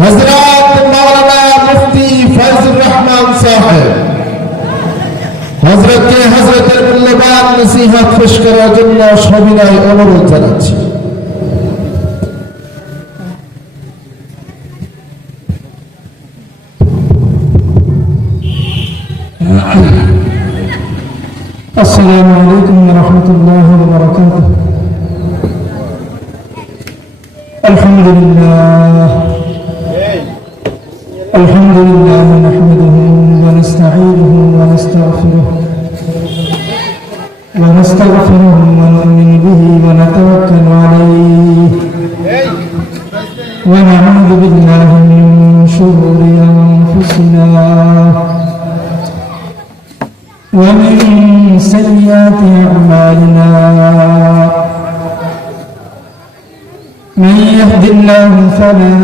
হযরত মাওলানা মুফতি ফয়জুর রহমান সাহেব হযরতের মূল্যবান নসিহত পেশ করার জন্য সবিনয় অনুরোধ জানাচ্ছি। السلام عليكم ورحمة الله وبركاته. الحمد لله نحمده ونستعينه ونستغفره ونؤمن به ونتوكل عليه ونعوذ بالله من شرور أنفسنا ومن سيئات أعمالنا من يهد الله فلا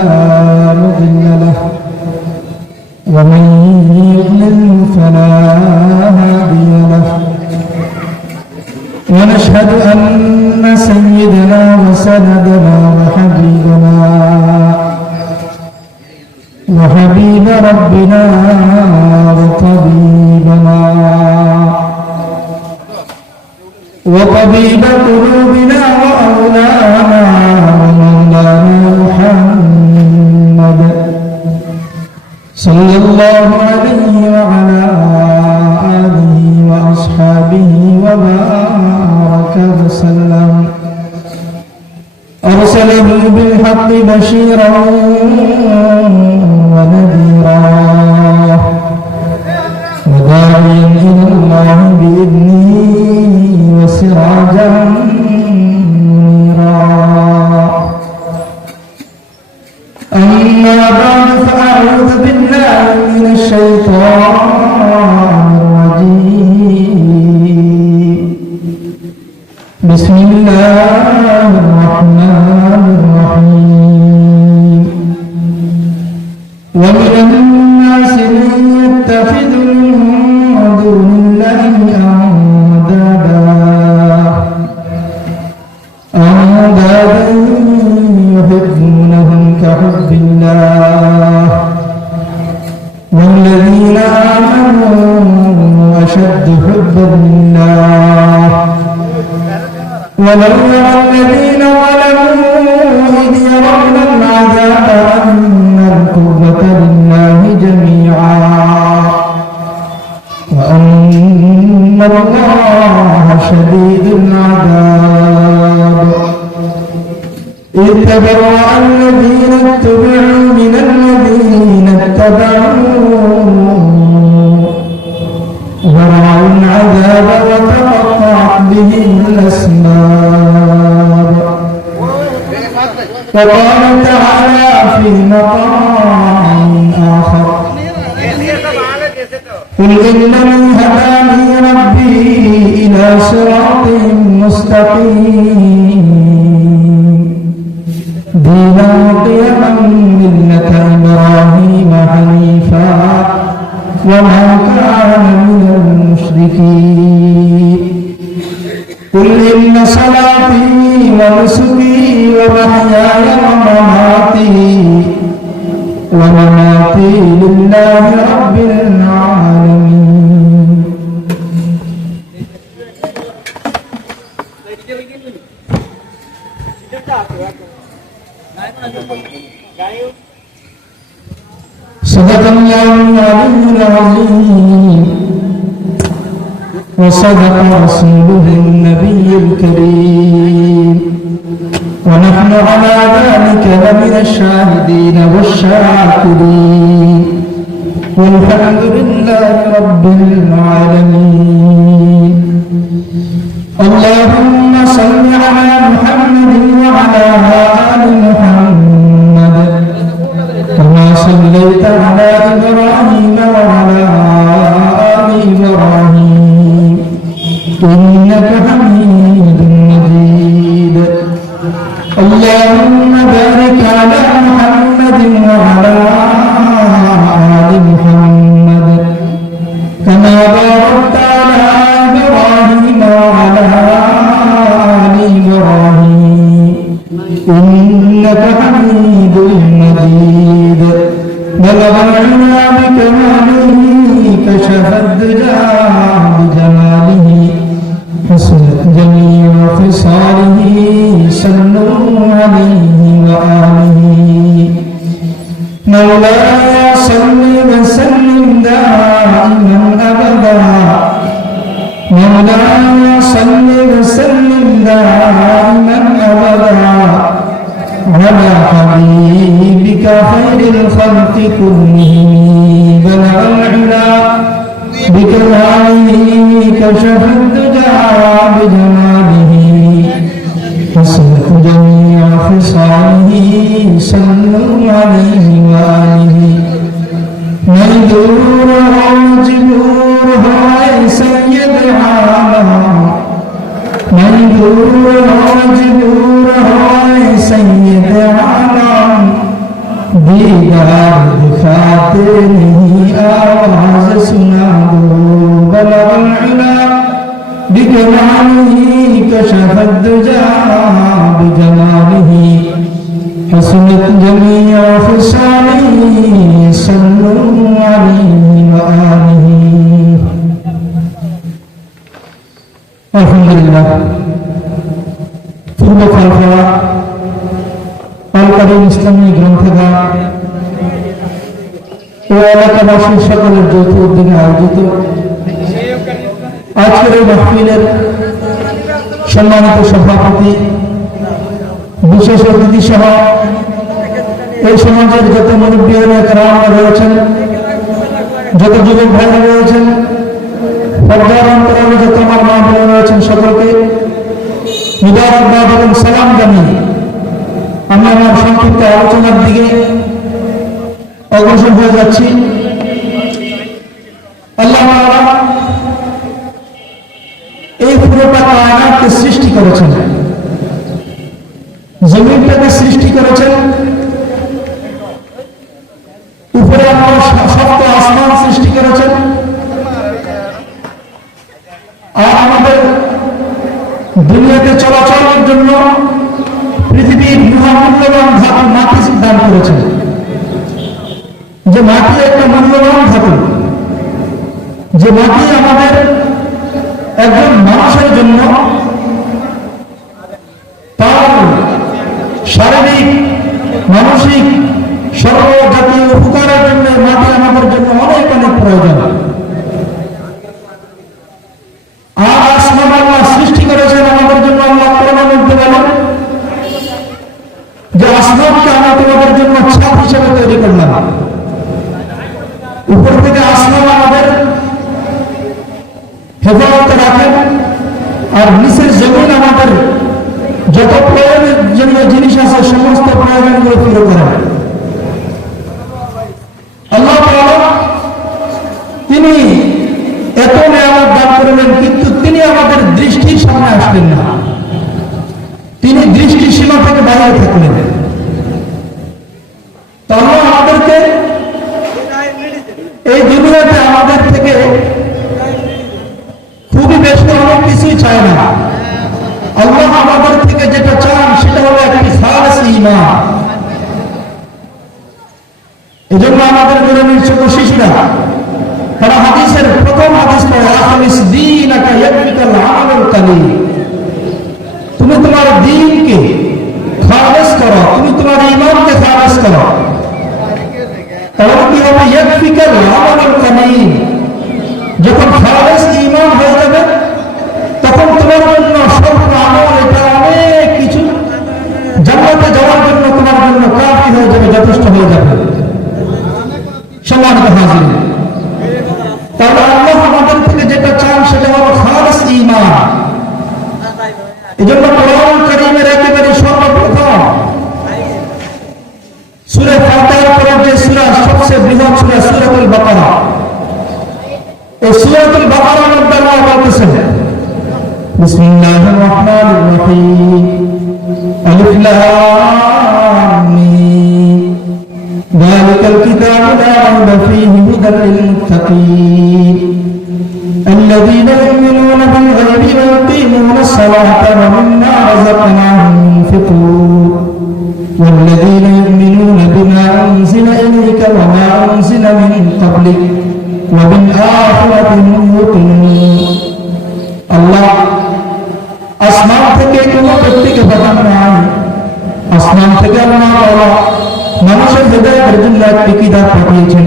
مضل له ومن يضلل فلا هادي له ونشهد أن سيدنا وسندنا وحبيب ربنا وطبيب قلوبنا وأولانا ومولانا محمد صلى الله عليه وعلى آله وأصحابه وبارك وسلم أرسله بالحق بشيرا ونذيرا وداعيا إلى الله بإذنه وسراجا منيرا. أما بعد فأعوذ بالله من الشيطان الرجيم. بسم الله الرحمن الرحيم. ومن الناس من يتخذ من دون الله أندادا يحبونهم كحب الله والذين آمنوا أشد حبا لله ولو يرى الذين ظلموا إذ يرون العذاب أن القوة لله جميعا وأن الله شديد العذاب. إذ تبرأ الذين اتبعوا من الذين اتبعوا ورأوا العذاب وتقطعت بهم الأسباب. وقال تعالى في مقام آخر قل إنني هداني ربي إلى صراط مستقيم دينا قيما ملة إبراهيم حنيفا وما كان من المشركين. قل إن صلاتي ونسكي ومحياي ومماتي لله رب العالمين. صدق الله العلي العظيم وصدق رسوله النبي الكريم ونحن على ذلك لمن الشاهدين والشاكرين والحمد لله رب العالمين. اللهم صل على محمد وعلى آل محمد كما صليت على إبراهيم وعلى آل إبراهيم إنك حميد مجيد. اللهم بارك على محمد وعلى آل محمد كما باركت على إبراهيم وعلى آل إبراهيم إنك شديد بلغ العلا بكماله كشف الدجى بجماله حسنت جميع خصاله صلوا عليه وآله مولاي صل وسلم دائما أبدا مولاي صل وسلم دائما أبدا على حبيبك خير الخلق كلهم بلغ العلا بكماله كشف الدجى بجماله حسنت جميع خصاله صلوا عليه وآله مجدور ومجبور هو سيد العالم مجدور ومجبور هو سيد العالم दीदार दिखाते नहीं आवाज सुना दो बलग العلا بكماله كشف الدجى بجماله حسنت جميع خصاله صلوا عليه وآله الحمد لله পূর্ব খালফা আল-কারীম ইসলামী গ্রন্থাগার ও এলাকাবাসী সকলের যৌথ উদ্যোগে আয়োজিত আজকের এই মাহফিলের সম্মানিত সভাপতি বিশেষ অতিথি সহ এই সমাজের যত মুরব্বীরা কেরামরা রয়েছেন, যত যুবক ভাইরা রয়েছেন, পর্দার অন্তরালে যত আমার মা বোনেরা রয়েছেন, সকলকে মুবারকবাদ এবং সালাম জানিয়ে আমি আমার সংক্ষিপ্ত আলোচনার দিকে অগ্রসর হয়ে যাচ্ছি। আল্লাহ তাআলা এই পুরোটা কায়নাতকে সৃষ্টি করেছেন, জমিনটাকে সৃষ্টি করেছেন, উপরে আমার শক্ত আসমান সৃষ্টি করেছেন, আর আমাদের দুনিয়াতে চলাচলের জন্য পৃথিবীর মহামূল্যবান ধাতু মাটি দান করেছেন। যে মাটি একটা মূল্যবান ধাতু, যে মাটি আমাদের একজন মানুষের জন্য তার শারীরিক মানসিক সর্বজাতীয় উপকারের জন্য মাটি আমাদের জন্য অনেক অনেক প্রয়োজন। আর আসমান আল্লাহ সৃষ্টি করেছেন আমাদের জন্য। আল্লাহ কোরআনের মধ্যে বলেন যে আসমানকে আমি তোমাদের জন্য ছাদ হিসেবে তৈরি করলাম। উপর থেকে আসমান আমাদের হেফাজতে রাখেন, আর নিচের জমিন আমাদের যত প্রয়োজনীয় জিনিস আছে সমস্ত প্রয়োজনগুলো পুরো করেন। আল্লাহ তাআলা তিনি এত নিয়ামত দান করলেন, কিন্তু তিনি আমাদের দৃষ্টির সামনে আসলেন না, তিনি দৃষ্টি সীমা থেকে বাইরে থাকলেন। তাহলে আমাদেরকে এই দুনিয়াতে আমাদের থেকে খুবই বেশি অনেক কিছুই চায় না। আল্লাহ আমাদের থেকে যেটা চান সেটা হলো একটি খালেস ঈমান। এজন্য আমাদের গুরুজনের ছোট শিশুরা তারা হাদিসের প্রথম হাদিস পড়ে, আখলিস দীনাকা ইয়াকফিকাল আমালুল কালিল। তুমি তোমার দ্বীনকে খালেস করো, তুমি তোমার ঈমানকে খালেস করো, তাহলে কি হবে? ইয়াকফিকাল আমালুল কালিল। যখন খালেস ঈমান হয়ে যাবে তখন তোমার জন্য স্বল্প আমল এটা অনেক কিছু জান্নাতে যাওয়ার জন্য তোমার জন্য কাফি হয়ে যাবে, যথেষ্ট হয়ে যাবে। সম্মানিত হাজির, তাহলে আল্লাহ আমাদের থেকে যেটা চান সেটা হলো খালেস ঈমান। এজন্য কোরআন কারীমের একেবারে সর্বপ্রথম সূরা ফাতিহার পরে যে সূরা সবচেয়ে বৃহৎ সূরা সূরাতুল বাকারা, এই সূরাতুল বাকারার মধ্যে আল্লাহ বলতেছেন বিসমিল্লাহির রহমানির রহিম আলিফ লাম মিম যালিকাল কিতাবু লা রাইবা ফীহি হুদাল লিল মুত্তাকিন الذين يؤمنون بالغيب ويقيمون الصلاة ومما رزقناهم ينفقون والذين يؤمنون بما أنزل إليك وما أنزل من قبلك وبالآخرة هم يوقنون আল্লাহ আসমান থেকে কোনো ব্যক্তিকে পাঠান নাই, আসমান থেকে আল্লাহ তাআলা মানুষের হেদায়েতের জন্য একটি কিতাব পাঠিয়েছেন।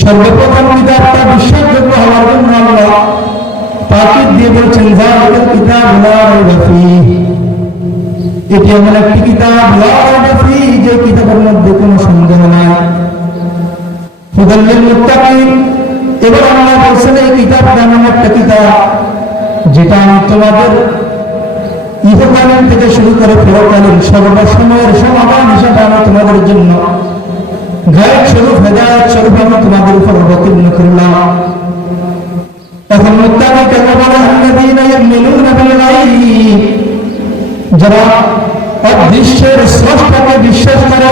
সর্বপ্রথম কিতাবটা বিশ্বাসযোগ্য হওয়ার জন্য আল্লাহ তাকিদ দিয়ে বলছেন যালিকাল কিতাবু লা রাইবা ফীহি, এটি এমন একটি কিতাব লা রাইবা ফীহি যে কিতাবের মধ্যে কোনো সন্দেহ নাই। হুদাল লিল মুত্তাকিন, এবার আল্লাহ বলছেন এই কিতাবটা এমন একটা কিতাব যেটা আমি তোমাদের ইহকালীন থেকে শুরু করে পরকালীন সর্বসময়ের সমাধান হিসাবে আমি তোমাদের জন্য গায়ক স্বরূপ হেদায়েত স্বরূপ আমি তোমাদের উপর অবতীর্ণ করলাম। এখন মুত্তাকি কাকে বলে? আল্লাযীনা ইউমিনুনা বিল গায়ব, যারা অদৃশ্যের স্রষ্টাকে বিশ্বাস করে,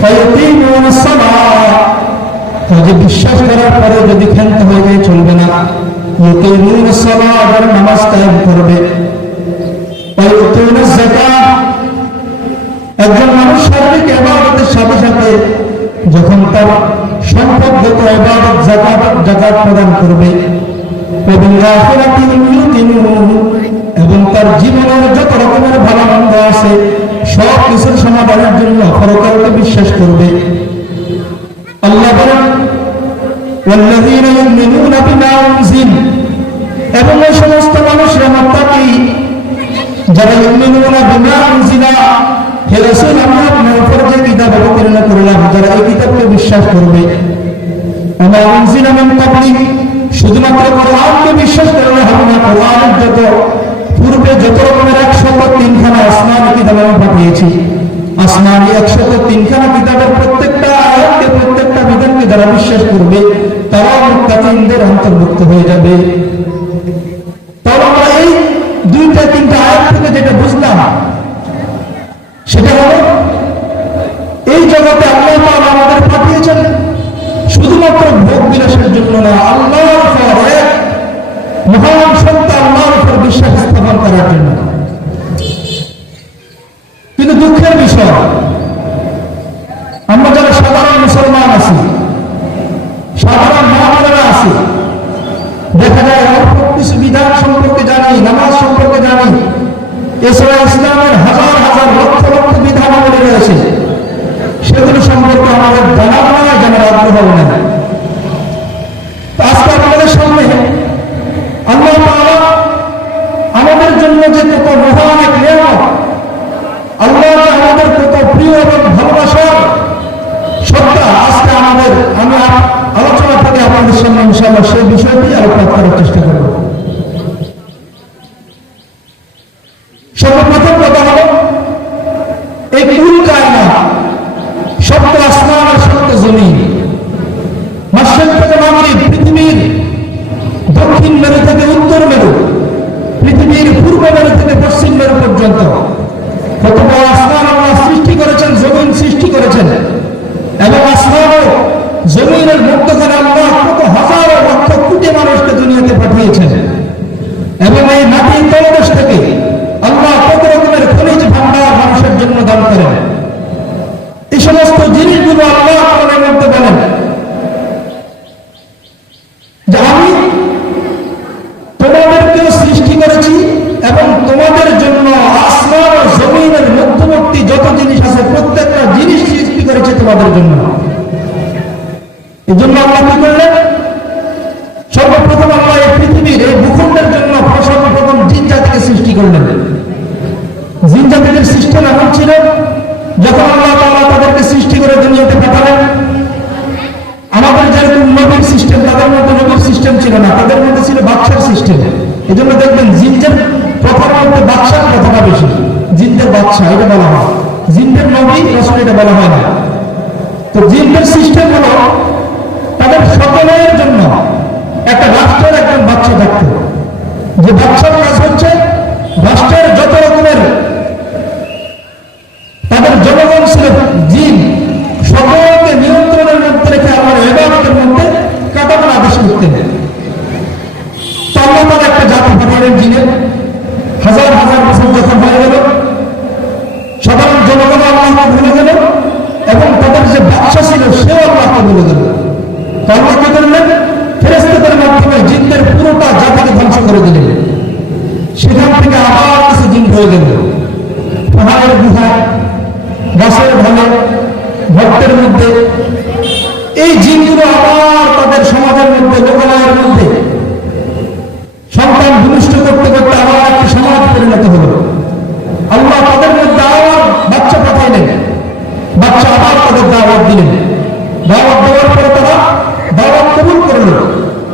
ওয়ায়ুকিমুনাস সালাহ, যে বিশ্বাস করার পরে যদি ক্ষান্ত হয়ে যায় চলবে না, ইউকিমুনাস সালাহ, যারা নামাজ কায়েম করবে, ওয়ায়ুতুনাজ যাকাত, একজন মানুষ শারীরিক ইবাদতের সাথে সাথে যখন তার সম্পদগত ইবাদত যাকাত প্রদান করবে, এবং তার জীবনের যত রকমের ভালো মন্দ আছে সব কিছুর সমাধানের জন্য পরকালকে বিশ্বাস করবে। আল্লাহ বলেন ওয়াল্লাযীনা ইউমিনুনা বিমা উনজিল, এবং এই সমস্ত মানুষরা মুত্তাকি যারা ইউমিনুনা বিমা উনজিলা, হে রাসূল আমি আপনার উপর যে কিতাব অবতীর্ণ করলাম, যারা এই কিতাবকে বিশ্বাস করবে, ওয়া উনজিলা মিন ক্বাবলিক, শুধুমাত্র কোরআনকে বিশ্বাস করলে হবে না, কোরআনের যত পূর্বে যত রকমের 103 খানা আসমানি কিতাব আমি পাঠিয়েছি, আসমানি 103 খানা কিতাবের প্রত্যেকটা আয়াতকে, প্রত্যেকটা বিধানকে যারা বিশ্বাস করবে তারা মুত্তাকিনদের অন্তর্ভুক্ত হয়ে যাবে। তাহলে আমরা এই 2-3টা আয়াত থেকে যেটা বুঝলাম সেটা হলো এই জগতে আল্লাহ তাআলা আমাদের পাঠিয়েছেন শুধুমাত্র ভোগ বিলাসের জন্য না, আল্লাহর উপর এক মহান সত্তা আল্লাহর উপর বিশ্বাস স্থাপন করার জন্য। কিন্তু দুঃখের বিষয়, আমরা যারা সাধারণ মুসলমান আছি, সাধারণ মা-বোনেরা আছি, দেখা যায় অল্প কিছু বিধান সম্পর্কে জানি, নামাজ সম্পর্কে জানি, এছাড়া ইসলামের হাজার হাজার লক্ষ লক্ষ বিধানাবলী রয়েছে, সেগুলো সম্পর্কে আমাদের জানার নয়, জানার আগ্রহ নেই। আজকে আপনাদের সামনে আল্লাহ তাআলা আমাদের জন্য যে কত মহান এক নিয়ামত, আল্লাহ আমাদের কত প্রিয় এবং ভালোবাসার সত্তা, আজকে আমি আলোচনা থেকে আপনাদের সামনে ইনশাআল্লাহ সেই বিষয়টি আলোকপাত করার চেষ্টা করব। সর্বপ্রথম কথা হলো এই কুল কায়নাত, সপ্ত আসমান আর সপ্ত জমিন, মাশরিক থেকে মাগরিব, পৃথিবীর দক্ষিণ মেরু থেকে উত্তর মেরু, পৃথিবীর পূর্ব মেরু থেকে পশ্চিম মেরু পর্যন্ত কত বড় আসমান আল্লাহ সৃষ্টি করেছেন, জমিন সৃষ্টি করেছেন, এবং আসমান ও জমিনের মধ্যখানে আল্লাহ কত হাজার লক্ষ কোটি মানুষকে দুনিয়াতে পাঠিয়েছেন, এবং এই মাটির তলদেশ থেকে আল্লাহ কত রকমের খনিজ ভান্ডার মানুষের জন্য দান করেন। এই সমস্ত জিনিসগুলো আল্লাহ কোরআনের মধ্যে বলেন যে আমি তোমাদেরকেও সৃষ্টি করেছি এবং তোমাদের জন্য আসমান ও জমিনের মধ্যবর্তী যত জিনিস আছে প্রত্যেকটা জিনিস সৃষ্টি করেছে তোমাদের জন্য। এই জন্য আল্লাহ কি করলেন? সর্বপ্রথম আল্লাহ এই পৃথিবীর এই ভূখণ্ডের জন্য সর্বপ্রথম জিন জাতিকে সৃষ্টি করলেন। জিন জাতিদের সিস্টেম এমন ছিল, যখন আল্লাহ তাআলা তাদেরকে সৃষ্টি করে দুনিয়াতে পাঠালেন, আমাদের যেরকম নবীর সিস্টেম, তাদের মধ্যে নবীর সিস্টেম ছিল না, তাদের মধ্যে ছিল বাদশার সিস্টেম। এই জন্য দেখবেন জিনদের প্রথার মধ্যে বাদশার কথাটা বেশি, জিনদের বাদশা এটা বলা হয়, জিনদের নবী রাসূল এটা বলা হয় না। তো জিনদের সিস্টেম হলো তাদের সকলের জন্য একটা রাষ্ট্রের একজন বাদশা থাকতো, যে বাদশার কাজ হচ্ছে রাষ্ট্রের যত রকমের তাদের জনগণ ছিল জিন, সকলকে নিয়ন্ত্রণের মধ্যে রেখে আমার ইবাদতের মধ্যে কাটানোর আদেশ করতেন। তো আল্লাহ তাআলা একটা জাতি পাঠালেন জিনের, হাজার হাজার বছর যখন হয়ে গেল, সাধারণ জনগণ আল্লাহকে ভুলে গেল এবং তাদের যে আল্লাহকে বলে দিল। আল্লাহ কি করলেন? ফেরেশতাদের মাধ্যমে জিনদের পুরোটা জাতিকে ধ্বংস করে দিলেন। সেখান থেকে আবার কিছু জিন হয়ে গেল পাহাড়ের গুহায়, গাছের ঢালে, ভক্তের মধ্যে। এই জিনগুলো আবার তাদের সমাজের মধ্যে, লোকালয়ের মধ্যে সন্তান ভূমিষ্ঠ করতে করতে আবার একটি সমাজ পরিণত হলো। আল্লাহ তাদের মধ্যে আবার বাচ্চা পাঠাইলেন, বাচ্চা আবার তাদের দাওয়াত দিলেন। দাওয়াত দেওয়ার পরে তারা দাওয়াত কবুল করলো,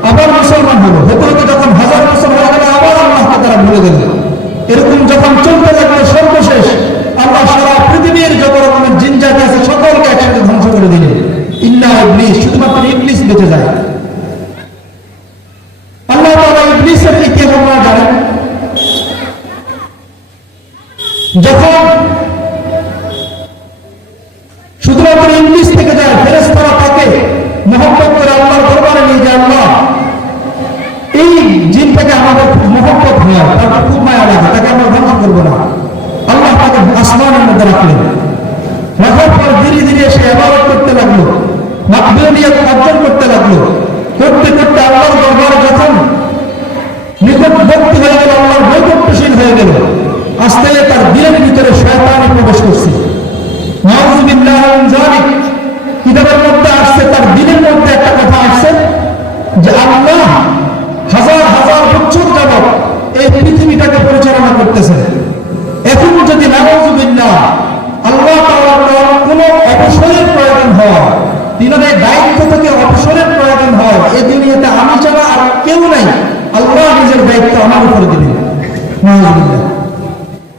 আবার মুসলমান হলো। হতে হতে যখন 1000 বছর হয়ে গেল, আবার আল্লাহকে তারা ভুলে গেল। এরকম যখন চলতে লাগলো, সর্বশেষ আল্লাহ সারা পৃথিবীর যত রকমের জিন জাতি আছে সকলকে একসাথে ধ্বংস করে দিলেন। ইল্লা ইবলিস, শুধুমাত্র ইবলিস বেঁচে যায়। আল্লাহ তাআলা ইবলিসের ইতিহাস আপনারা জানেন। যখন শুধুমাত্র ইবলিস থেকে যায়, ফেরেশতারা তাকে মহব্বত করে আল্লাহর দরবারে নিয়ে যায়। আল্লাহ, এই জিনটাকে আমাদের খুব মহব্বত হয়, তাকে খুব মায়া লাগে, তাকে আমরা ধ্বংস করবো না। আল্লাহ তাকে আসমানের মধ্যে রাখলেন। রাখার পর ধীরে ধীরে সে ইবাদত করতে লাগলো, মাকবুলিয়ত অর্জন করতে লাগলো। করতে করতে আল্লাহর দরবারে যখন নিকটবর্তী হয়ে গেল, আল্লাহর নৈকট্যশীল হয়ে গেল, আস্তে তার দিলের ভিতরে শয়তানি প্রবেশ করছে। নাউযুবিল্লাহি মিন যালিক। কিতাবের মধ্যে আসছে, তার দিলের মধ্যে একটা কথা আসছে যে আল্লাহ হাজার হাজার বছর যাবত এই পৃথিবীটাকে পরিচালনা করতেছেন। এখন যদি নাউযুবিল্লাহ আল্লাহ তাআলার কোনো অবসরের প্রয়োজন হয়, তিনাদের দায়িত্ব থেকে অবসরের প্রয়োজন হয়, এই দুনিয়াতে আমি ছাড়া আর কেউ নাই, আল্লাহ নিজের দায়িত্ব আমার উপরে দিলেন। নাউযুবিল্লাহ।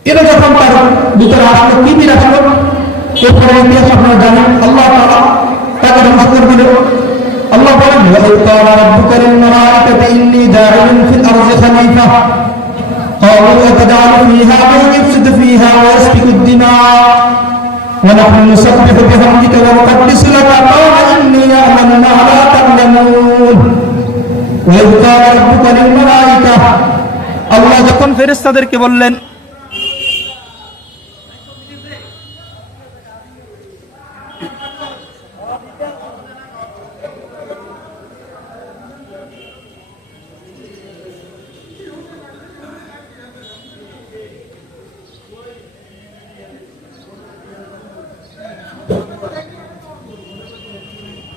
এটা যখন তার ভিতরে আসলো, কি দিন আসলো? এরপরে ইতিহাস আপনারা জানেন। আল্লাহ তাআলা তাকে ধ্বংস করে দিল। আল্লাহ বলেন, ওয়া ক্বালা রাব্বুকা লিল মালাইকাতি ইন্নী জাইলুন ফিল আরদি খলিফা ক্বালু আতাজআলু ফীহা মান ইফসিদু ফীহা ওয়া ইয়াসফিকু ad-দিমা' ওয়া নাহনু নুসাব্বিহু বিহামদিকা ওয়া নুqaddisu লাকা ক্বালা ইন্নী আ'লামু মা লা তা'লামুন। ওয়া ক্বালা রাব্বুকা লিল মালাইকা, আল্লাহ যখন ফেরেশতাদেরকে বললেন,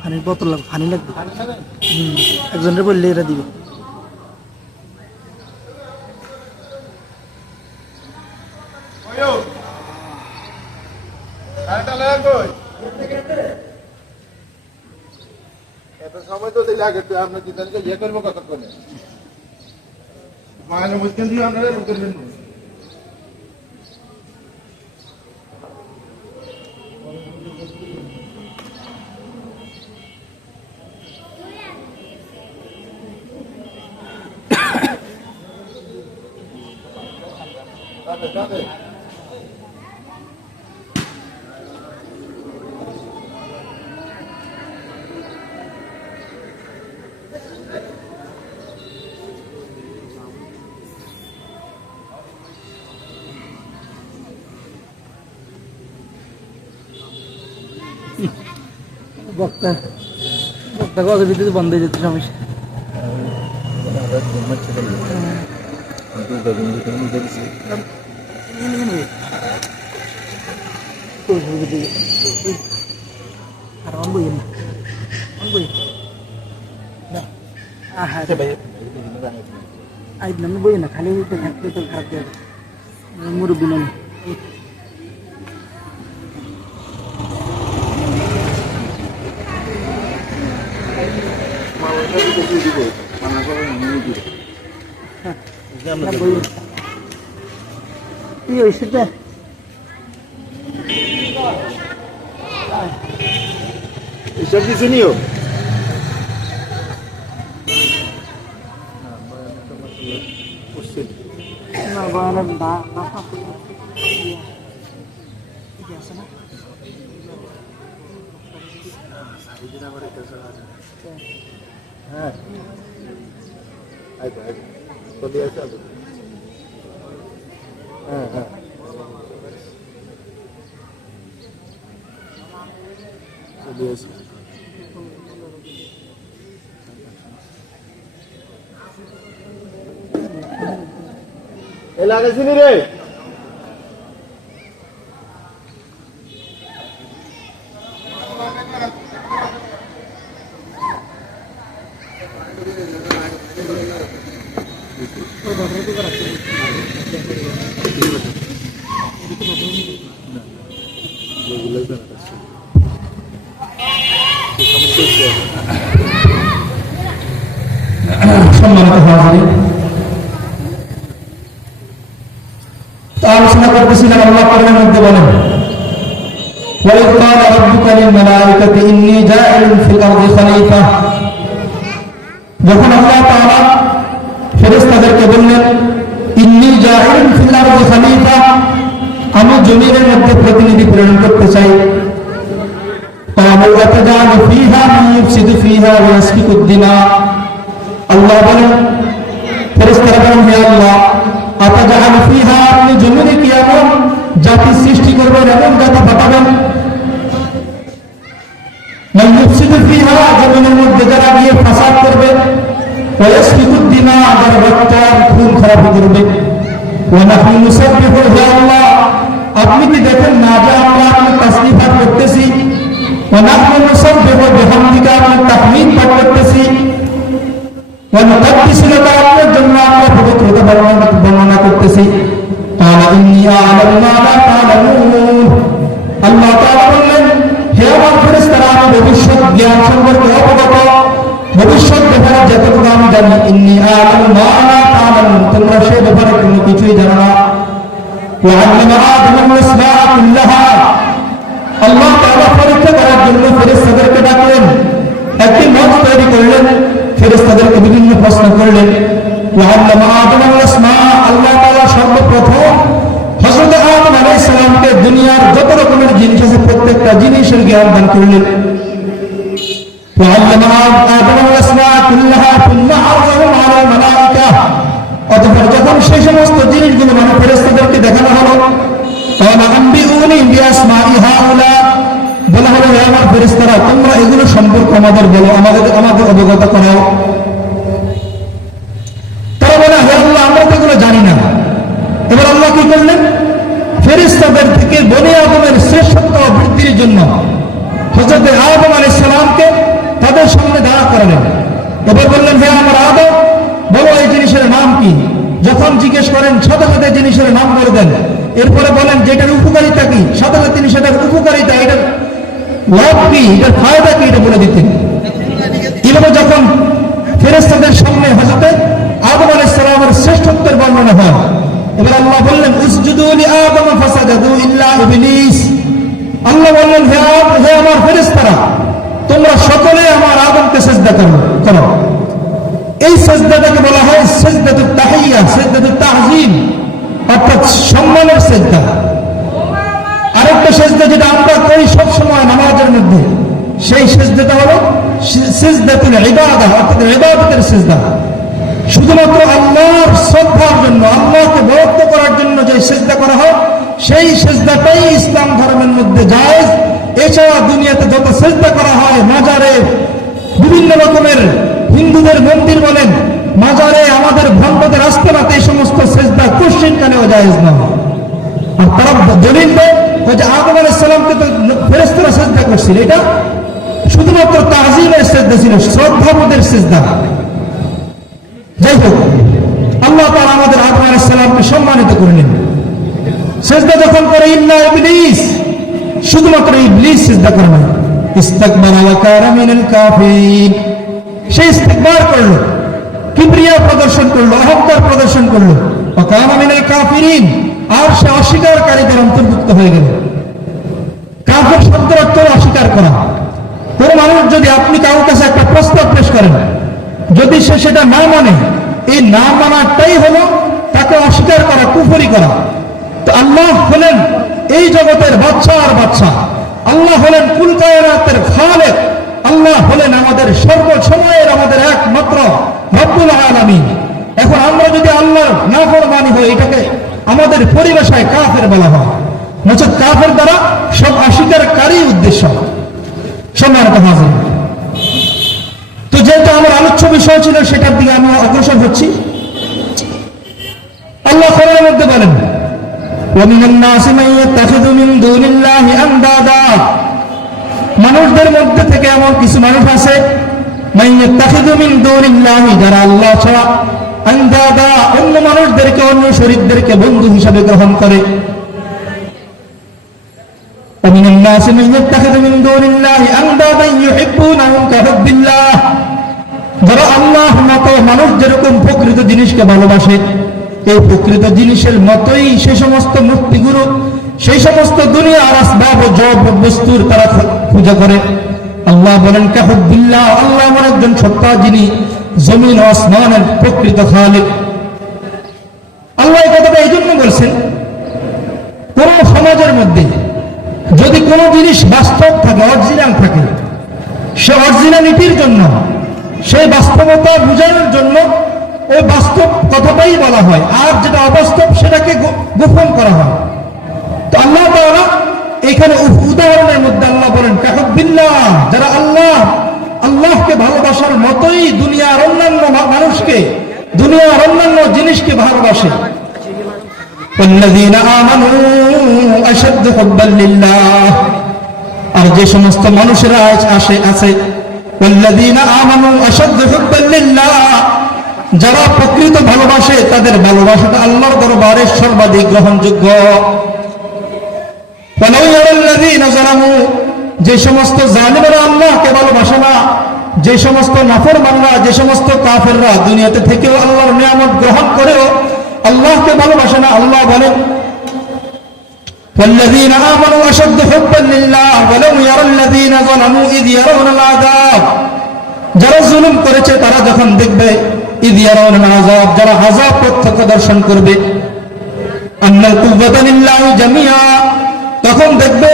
পানির বোতল লাগবে, পানি লাগবে। একজনের বললে এরা দিবে। এত সময় তো দিলে আগে আপনার দিদানকে ইয়ে করবো কতক্ষণে মায়ের মুসকিল দিয়ে আপনারা করবেন। বক্তা বক্তা কথা ভিতরে বন্ধ হয়ে যেতে সমস্যা। আর অন বই না, অন বই আমি বই না, খালি থাকলে তো খারাপ যাবে। মুরব্বী নয়। কি হয়েছে? এসব কিছু নিও না বয়ানের আছে না। হ্যাঁ আইতো আইতো চলে আসে আগে। হ্যাঁ হ্যাঁ চলে আসে। এলাকা চিনি রে সম্মানিত হাজিরিন, আলোচনা করতেছিলাম আল্লাহ কোরআনের মধ্যে বলেন وَإِذْ قَالَ رَبُّكَ لِلْمَلَائِكَةِ إِنِّي جَاعِلٌ فِي الْأَرْضِ خَلِيفَةً, যখন আল্লাহ তাআলা ফেরেশতাদেরকে বললেন ইন্নী জাইলুন ফিল আরদি খলিফা, আমি জমিনের মধ্যে প্রতিনিধি প্রেরণ করতে চাই। قَالُوا أَتَجْعَلُ فِيهَا مَن يُفْسِدُ فِيهَا وَيَسْفِكُ الدِّمَاءَ, আল্লাহ বলেন, ফেরেশতারা বলেন, হে আল্লাহ, আতাজালু ফিহা, আপনি জমিনে কি এমন জাতি সৃষ্টি করবেন, এমন জাতি পাঠাবেন, মান ইউফসিদু ফিহা, জমিনের মধ্যে যারা গিয়ে ফাসাদ করবে, ওয়া ইয়াসফিকু দিমা, যারা রক্তের খুন খারাপি করবে, ওয়া নাহনু নুসাব্বিহু, হে আল্লাহ, আপনি কি দেখেন না যে আমরা আপনার তাসবিহ পাঠ করতেছি, ওয়া নাহনু নুসাব্বিহু বিহামদিকা, আপনার তাহমিদ পাঠ করতেছি, আপনার জন্য আমরা পবিত্রতা বর্ণনা করতেছি। আল্লাহ তাআলা বললেন, হে আমার ফেরেশতারা, আমি ভবিষ্যৎ জ্ঞান সম্পর্কে অবগত, ভবিষ্যৎ ব্যাপারে যতটুকু আমি জানি, ইন্নী আ'লামু মা লা তা'লামুন, তোমরা সে ব্যাপারে কোনো কিছুই জানো না। ওয়া'আল্লামা আদম আল-আসমা'a কুল্লাহা, আল্লাহ তাআলা পরীক্ষা করার জন্য ফেরেশতাদেরকে ডাকলেন, একটি মঞ্চ তৈরি করলেন, ফেরেশতাদেরকে বিভিন্ন প্রশ্ন করলেন। ওয়া'আল্লামা আদম আল-আসমা'a, আল্লাহ তাআলা সর্বপ্রথম হযরত আদম আলাইহিস সালামকে দুনিয়ার যত রকমের জিনিস আছে প্রত্যেকটা জিনিসের জ্ঞান দান করলেন। ওয়া'আল্লামা আদম আল-আসমা'a কুল্লাহা সুম্মা আরসালাহু আলাল মালায়েকা, অতঃপর যখন সেই সমস্ত জিনিসগুলো মানে ফেরেশতাদেরকে দেখানো হলো, ক্বালা আনবিউনি বিআসমাই হাউলা, বলা হলো, হে আমার ফেরেশতারা, তোমরা এগুলো সম্পর্কে আমাদের বলো, আমাদের অবগত করাও। তারা বলে, হে আল্লাহ, আমরা তো এগুলো জানি না। এবার আল্লাহ কি করলেন, ফেরেশতাদের থেকে বনি আদমের শ্রেষ্ঠত্ব বৃদ্ধির জন্য হযরত আদম আলাইহিস সালামকে তাদের সামনে দাঁড়া করালেন। এবার বললেন, হে আমার আদম, বলো এই জিনিসের নাম কি। যখন জিজ্ঞেস করেন সাথে সাথে জিনিসের নাম বলে দেন, এরপরে বলেন যে এটার উপকারিতা কি, সাথে সাথে তিনি সেটার উপকারিতা, এটার লাভ কি, এটার ফায়দা কি, এটা বলে দিতেন। এভাবে যখন ফেরেশতাদের সামনে হযরত আদম আলাইহিস সালামের শ্রেষ্ঠত্বের বর্ণনা হয়, এবার আল্লাহ বললেন, উসজুদু লি আদম ফাসাজাদু ইল্লা ইবলিস, আল্লাহ বললেন, হে আমার ফেরেশতারা, তোমরা সকলে আমার আদমকে সিজদা করো। এই সিজদাটাকে বলা হয় সিজদাতুত তাহিয়্যা, সিজদাতুত তাহযীম, অর্থাৎ সম্মানের সিজদা। আরেকটা সিজদা যেটা আমরা করি সব সময় নামাজের মধ্যে, সেই সিজদাটা হলো সিজদাতুল ইবাদা, অর্থাৎ ইবাদতের সিজদা। শুধুমাত্র আল্লাহর শ্রদ্ধার জন্য, আল্লাহকে বরত্ব করার জন্য যে সিজদা করা হয়, সেই সিজদাটাই ইসলাম ধর্মের মধ্যে জায়েজ। এছাড়া দুনিয়াতে যত সিজদা করা হয়, মাজারে, বিভিন্ন রকমের হিন্দুদের মন্দির বলেন, মাজারে, আমাদের ভণ্ডদের আস্তানাতে, এই সমস্ত সিজদা কোশ্চিনকালেও জায়েজ না। আর তারা দলিল দেয় যে আদম আলাইহিস সালামকে তো ফেরেশতারা সিজদা করছিল, এটা শুধুমাত্র তাযীমের সিজদা ছিল, শ্রদ্ধাবোধের সিজদা। যাই হোক, আল্লাহ তাআলা আমাদের আদম আলাইহিস সালামকে সম্মানিত করলেন। সিজদা যখন করে ইল্লা ইবলিস, শুধুমাত্র ইবলিস সিজদা করে না, ইস্তাকবারা ওয়া কানা মিনাল কাফিরিন, সে ইস্তিকবার করলো, কিবরিয়া প্রদর্শন করলো, অহংকার প্রদর্শন করলো, ওয়া কানা মিনাল কাফিরিন, আর সে অস্বীকারীদের অন্তর্ভুক্ত হয়ে গেল। কাফের শব্দের অর্থ অস্বীকার করা। কোন মানুষ যদি আপনি কারোর কাছে একটা প্রস্তাব পেশ করেন, যদি সে সেটা না মানে, এই না মানাটাই হলো তাকে অস্বীকার করা, কুফরি করা। তো আল্লাহ হলেন এই জগতের বাদশা আর বাদশা, আল্লাহ হলেন কুল কায়নাতের খালেক, আল্লাহ হলেন আমাদের সর্বসময়ের আমাদের একমাত্র রব্বুল আলামিন। এখন আমরা যদি আল্লাহর নাফরমানি হই, এটাকে আমাদের পরিভাষায় কাফের বলা হয়, নচেৎ কাফের দ্বারা সব অস্বীকারী উদ্দেশ্য। সম্মানিত হাজির, যেহেতু আমার আলোচ্য বিষয় ছিল সেটার দিকে আমি অগ্রসর হচ্ছি। আল্লাহ কোরআনের মধ্যে বলেন, وَمِنَ النَّاسِ مَن يَتَّخِذُ مِن دُونِ اللَّهِ أَندَادًا, মানুষদের মধ্যে থেকে এমন কিছু মানুষ আছে, مَن يَتَّخِذُ مِن دُونِ اللَّهِ, যারা আল্লাহ ছাড়া আন্দাদা, অন্য মানুষদেরকে, অন্য শরীকদেরকে বন্ধু হিসাবে গ্রহণ করে। وَمِنَ النَّاسِ مَن يَتَّخِذُ مِن دُونِ اللَّهِ أَندَادًا يُحِبُّونَهُمْ كَحُبِّ اللَّهِ, যারা আল্লাহ মতো মানুষ যেরকম প্রকৃত জিনিসকে ভালোবাসে, এই প্রকৃত জিনিসের মতোই সে সমস্ত মূর্তিগুরু, সেই সমস্ত দুনিয়ার আসবাব ও জড় বস্তুর তারা পূজা করে। আল্লাহ বলেন কাহুবিল্লাহ, আল্লাহ এমন একজন সত্তা যিনি জমিন ও আসমানের প্রকৃত খালিক। আল্লাহ এই কথাটা এই জন্য বলছেন, কোন সমাজের মধ্যে যদি কোনো জিনিস বাস্তব থাকে, অরিজিনাল থাকে, সে অরিজিনালিটির জন্য, সেই বাস্তবতা বোঝানোর জন্য ওই বাস্তব কথাটাই বলা হয়, আর যেটা অবাস্তব সেটাকে গোপন করা হয়। তো আল্লাহ তাআলা এখানে উদাহরণের মধ্যে আল্লাহ বলেন কাহুবিল্লাহ, যারা আল্লাহকে ভালোবাসার মতোই দুনিয়ার অন্যান্য মানুষকে, দুনিয়ার অন্যান্য জিনিসকে ভালোবাসে। ওয়াল্লাযীনা আমানু আশাদ্দু হুব্বান লিল্লাহ, আর যে সমস্ত মানুষেরা আছে ওয়াল্লাযীনা আমানু আশাদ্দু হুব্বান লিল্লাহ, যারা প্রকৃত ভালোবাসে তাদের ভালোবাসাটা আল্লাহর দরবারে সর্বাধিক গ্রহণযোগ্য। ওয়ালাউ ইয়ারাল্লাযীনা যালামু, যে সমস্ত জালিমরা আল্লাহকে ভালোবাসে না, যে সমস্ত নাফরমানরা, যে সমস্ত কাফেররা দুনিয়াতে থেকেও আল্লাহর নিয়ামত গ্রহণ করেও আল্লাহকে ভালোবাসে না, আল্লাহ বলেন ওয়াল্লাযীনা আমানু আশাদ্দু হুব্বান লিল্লাহ ওয়ালাউ ইয়ারাল্লাযীনা যালামু ইয ইয়ারাউনাল আযাব, যারা জুলুম করেছে তারা যখন দেখবে ইয ইয়ারাউনাল আযাব, যারা আযাব প্রত্যক্ষ দর্শন করবে, আন্নাল কুওয়াতা লিল্লাহি জামিআ, তখন দেখবে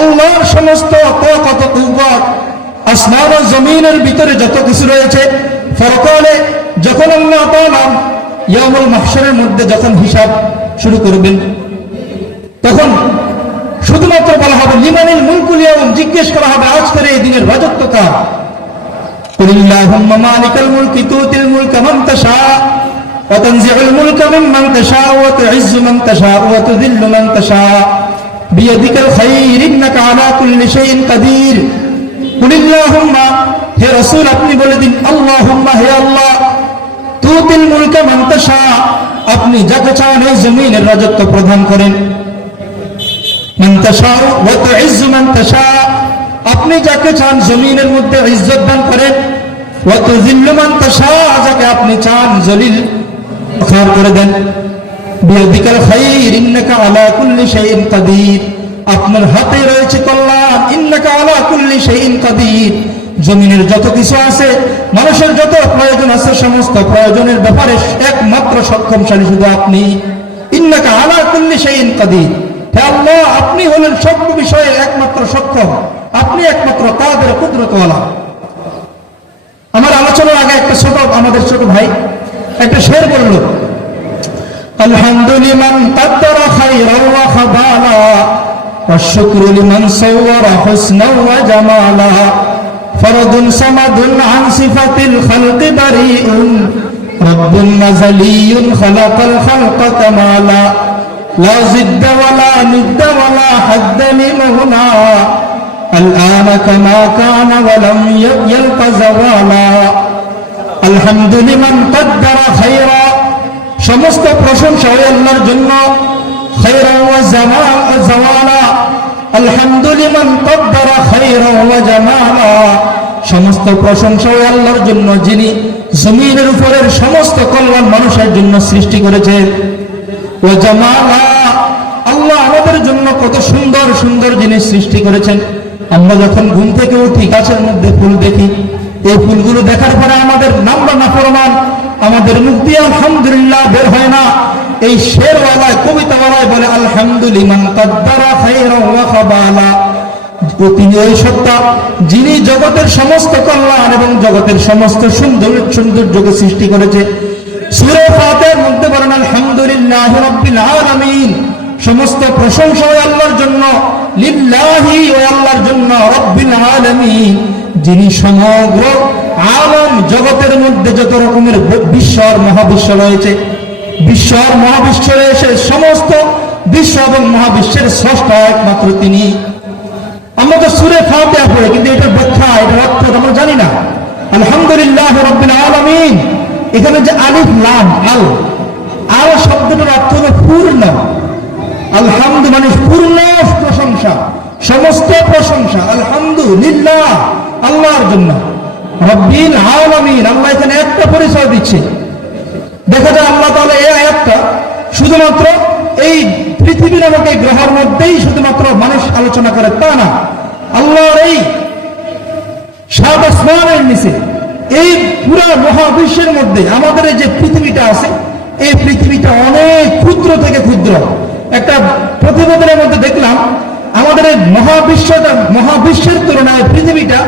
আল্লাহর সমস্ত কত কুওয়াত, আসমান ও জমিনের ভিতরে যত কিছু রয়েছে, পরকালে যখন আল্লাহ তাআলা ইয়াউমুল মাহশারের মধ্যে যখন হিসাব শুরু করবেন, তখন শুধুমাত্র বলা হবে লিমানিল মুলকুল ইয়াউম, জিজ্ঞেস করা হবে আজকের এই দিনের রাজত্ব কার। কুলিল্লাহুম্মা মালিকাল মুলকি তুতিল মুলকা মান তাশা ওয়া তানজিউল মুলকা মিম্মান তাশা ওয়া তুইজ্জু মান তাশা ওয়া তুযিল্লু মান তাশা বিয়াদিকাল খায়র ইন্নাকা আলা কুল্লি শাইইন কাদির। কুলিল্লাহুম্মা, হে রাসূল আপনি বলে দিন, আল্লাহুম্মা, হে আল্লাহ, তুতিল মুলকা মান তাশা, আপনি যাকে চান এই জমিনের রাজত্ব প্রদান করেন। মান তাশা ওয়া তুইজ্জু মান তাশা, আপনি যাকে চান জমিনের মধ্যে ইজ্জত দান করেন। ওয়া তুযিল্লু মান তাশা, যাকে আপনি চান জলিল করে দেন। বিয়াদিকাল খায়র ইন্নাকা আলা কুল্লি শাইইন কাদির, আপনার হাতে রয়েছে কল্যাণ। ইন্নাকা আলা কুল্লি শাইইন কাদির, জমিনের যত কিছু আছে, মানুষের যত প্রয়োজন আছে, সমস্ত প্রয়োজনের ব্যাপারে একমাত্র সক্ষমশালী শুধু আপনি। ইন্নাকা আলা কুল্লি শাইইন কাদির, হে আল্লাহ আপনি হলেন সব বিষয়ে একমাত্র সক্ষম, আপনি একমাত্র কাদের কুদরতওয়ালা। আমার আলোচনার আগে আমাদের ছোট ভাই একটা শের বলল, আলহামদুলিল্লাহ মান কাদ্দারা খায়রান ওয়া খাবালা ওয়া শুকরু লিমান সাওয়ারা হুসনান ওয়া জামালা ফরদুন সামাদুন আন সিফাতিল খালকি বারিউন রাব্বুন নাযালিয়ুন খালাকাল খালকা কামালা লা জিদ্দা ওয়ালা নিদ্দা ওয়ালা হাদ্দা লিমাহুনা الآن كما كان ولم يلق زوالا الحمد لمن قدر خيرا, সমস্ত প্রশংসা আল্লাহর জন্য। খায়রা ওয়া জামালা, আলহামদু লিমান কদ্দারা খায়রা ওয়া জামালা, সমস্ত প্রশংসা আল্লাহর জন্য যিনি জমিনের উপরের সমস্ত কল্যাণ মানুষের জন্য সৃষ্টি করেছেন। ওয়া জামালা, আল্লাহ আমাদের জন্য কত সুন্দর সুন্দর জিনিস সৃষ্টি করেছেন। আমরা যখন ঘুম থেকে উঠি গাছের মধ্যে ফুল দেখি, এই ফুলগুলো দেখার পরে আমাদের নামটা নাফরমান, আমাদের মুখ দিয়ে আলহামদুলিল্লাহ বের হয় না। এই শেরওয়ালায়, কবিতাওয়ালায় বলে আলহামদুলিল্লাহ কাদ্দারা খায়রা ওয়া খাবালা, তিনি ওই সত্তা যিনি জগতের সমস্ত কল্যাণ এবং জগতের সমস্ত সৌন্দর্যকে সৃষ্টি করেছে। সূরা ফাতিহার মধ্যে বলেন আলহামদুলিল্লাহি রাব্বিল আলামিন, সমস্ত প্রশংসা আল্লাহর জন্য, লিল্লাহি, ও আল্লাহর জন্য, রব্বিল আলামিন, যিনি সমগ্র আলম জগতের মধ্যে যত রকমের বিশ্ব আর মহাবিশ্ব রয়েছে, বিশ্ব আর মহাবিশ্ব রয়েছে, সমস্ত বিশ্ব এবং মহাবিশ্বের স্রষ্টা একমাত্র তিনি। আমরা তো সূরা ফাতিহা পড়ি, কিন্তু এটার ব্যাখ্যা, এটার অর্থ আমরা জানি না। আলহামদুলিল্লাহ রাব্বিল আলামিন, এখানে যে আলিফ লাম আল শব্দটার অর্থ হলো পূর্ণ। আলহামদু মানে পূর্ণ প্রশংসা, সমস্ত প্রশংসা। আলহামদুলিল্লাহ, আল্লাহর জন্য। রব্বিল আলামিন, আল্লাহ এখানে একটা পরিচয় দিচ্ছে। দেখা যায় আল্লাহ তাআলা এই আয়াতটা শুধুমাত্র এই পৃথিবী নামক এই গ্রহের মধ্যেই শুধুমাত্র মানুষ আলোচনা করে তা না, আল্লাহর এই সাত আসমানের নিচে, এই পুরা মহাবিশ্বের মধ্যে আমাদের এই যে পৃথিবীটা আছে, এই পৃথিবীটা অনেক ক্ষুদ্র থেকে ক্ষুদ্র। একটা প্রতিবেদনের মধ্যে দেখলাম আমাদের এই মহাবিশ্বের তুলনায় পৃথিবীটা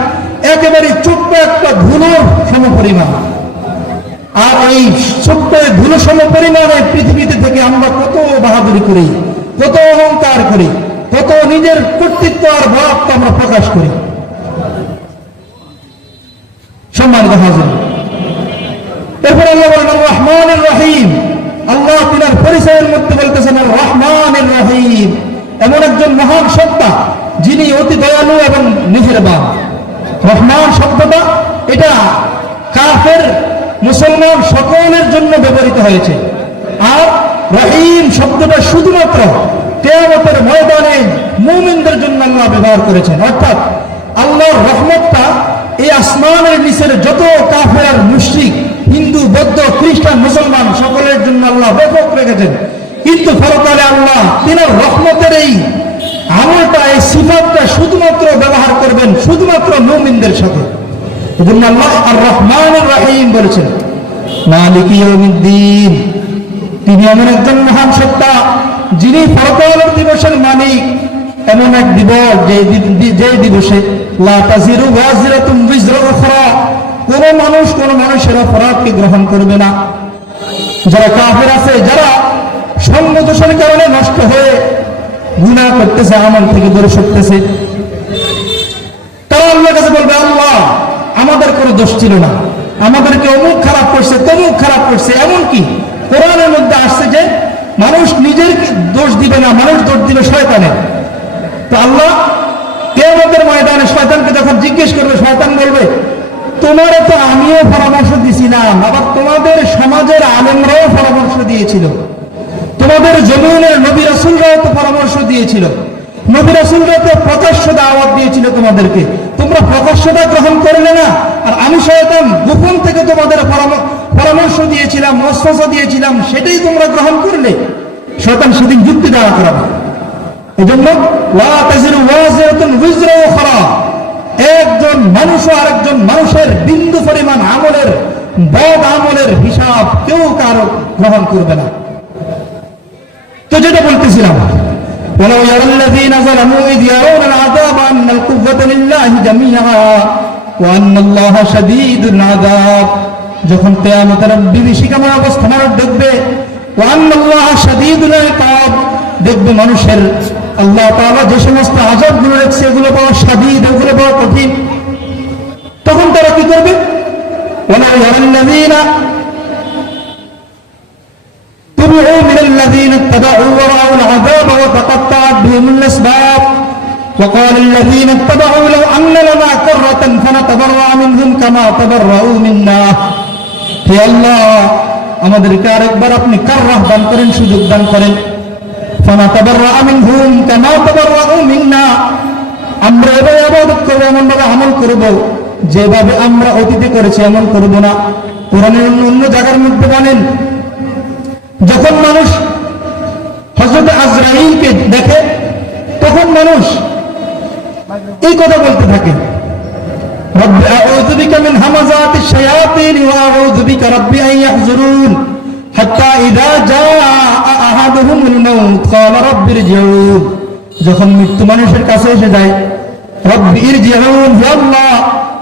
একেবারে ছোট্ট একটা ধুলোর সমপরিমাণ। আর এই ছোট্ট ধুলো সমপরিমাণে পৃথিবীতে থেকে আমরা কত বাহাদুরি করি, কত অহংকার করি, কত নিজের কর্তৃত্ব আর ভাবটা আমরা প্রকাশ করি। সম্মানিত হাজির, এরপর আল্লাহ বলেন রহমানুর রহিম। আল্লাহ তিনার পরিচয়ের মধ্যে বলতেছেন রহমানুর রহিম, এমন একজন মহান সত্তা যিনি অতি দয়ালু এবং মেহেরবান। রহমান শব্দটা এটা কাফের মুসলমান সকলের জন্য ব্যবহৃত হয়েছে, আর রহিম শব্দটা শুধুমাত্র কিয়ামতের ময়দানে মুমিনদের জন্য আল্লাহ ব্যবহার করেছেন। অর্থাৎ আল্লাহর রহমতটা এই আসমানের নিচের যত কাফের আর মুশরিক, হিন্দু, বৌদ্ধ, খ্রিস্টান, মুসলমান সকলের জন্য আল্লাহ ব্যাপক রেখেছেন। কিন্তু পরকালে আল্লাহ তিনার রহমতের এই আমলটা, এই সিফাতটা শুধুমাত্র ব্যবহার করবেন শুধুমাত্র মুমিনদের সাথে। এজন্য আল্লাহ আর রহমানুর রহিম বলেছেন। মালিক ইয়াউমিদ্দিন, তিনি এমন একজন মহান সত্তা যিনি পরকালের দিবসের মালিক। এমন এক দিবস যে দিবসে লা তাজিরু ওয়াজিরাতুন বিজরা উখরা, কোন মানুষ কোন মানুষের অপরাধকে গ্রহণ করবে না। যারা কাফের আছে, যারা সঙ্গ দোষের কারণে নষ্ট হয়ে গুনাহ করতেছে, আমল থেকে দূরে সরতেছে, তারা আল্লাহর কাছে বলবে আল্লাহ আমাদের কোনো দোষ ছিল না, আমাদেরকে অমুক খারাপ করছে, তমুক খারাপ করছে। এমনকি কোরআনের মধ্যে আসছে যে মানুষ নিজের দোষ দিবে না, মানুষ দোষ দিবে শয়তানের। তো আল্লাহ কিয়ামতের ময়দানে শয়তানকে যখন জিজ্ঞেস করবে, শয়তান বলবে তোমারে তো আমিও পরামর্শ দিছিলাম, আবার তোমাদের সমাজের আলেমরাও পরামর্শ দিয়েছিল, তোমাদের জমিনের নবী রাসূলরাও তো পরামর্শ দিয়েছিল, নবী রাসূলরা তো প্রকাশ্য দাওয়াত দিয়েছিল তোমাদেরকে, তোমরা প্রকাশ্যতা গ্রহণ করলে না, আর আমি শয়তান গোপন থেকে তোমাদের পরামর্শ দিয়েছিলাম, ওয়াসওয়াসা দিয়েছিলাম, সেটাই তোমরা গ্রহণ করলে। শয়তান সেদিন যুক্তি দেওয়া করাবে। এজন্য লা তাজিরু ওয়াজিরাতুন বিজরা উখরা, একজন মানুষ আর একজন মানুষের বিন্দু পরিমাণ আমলের, বদ আমলের হিসাব কেউ কারো গ্রহণ করবে না। তো যেটা বলতেছিলাম, ولو يرى الذين ظلموا إذ يرون العذاب أن القوة لله جميعا وأن الله شديد العذاب, যখন কিয়ামতের বিভীষিকাময় অবস্থা মানুষ দেখবে, وأن الله شديد العقاب, দেখবে মানুষের আল্লাহ তাআলা যে সমস্ত আযাবগুলো রেখেছে এগুলো বড় শাদীদ, এগুলো বড় কঠিন। তখন তারা কি করবে? ولو يرى الذين تبعوا من الذين اتبعوا ورأوا العذاب وتقطعت بهم الأسباب وقال الذين اتبعوا لو أن لنا كرة فنتبرأ منهم كما تبرأوا منا. হে আল্লাহ, আমাদেরকে আরেকবার আপনি কাররাহ দান করেন, সুযোগ দান করেন। فنتبرأ منهم كما تبرأوا منا, আমরা এভাবে ইবাদত করব, এমনভাবে আমল করব যেভাবে আমরা অতীতে করেছি এমন করব না। কোরআনের অন্য জায়গার মধ্যে বলেন, যখন মানুষ হযরত আজরাইলকে দেখে তখন মানুষ এই কথা বলতে থাকে, রব্বি আউযু বিকা মিন হামাযাতিশ শায়াতিন ওয়া আউযু বিকা রব্বি আন ইয়াহযুরুন হাত্তা ইযা জাআ আহাদুহুমুল মাউত ক্বালা রব্বি ইরজিউন, যখন মৃত্যু মানুষের কাছে এসে যায়, রব্বি ইরজিউন, হে আল্লাহ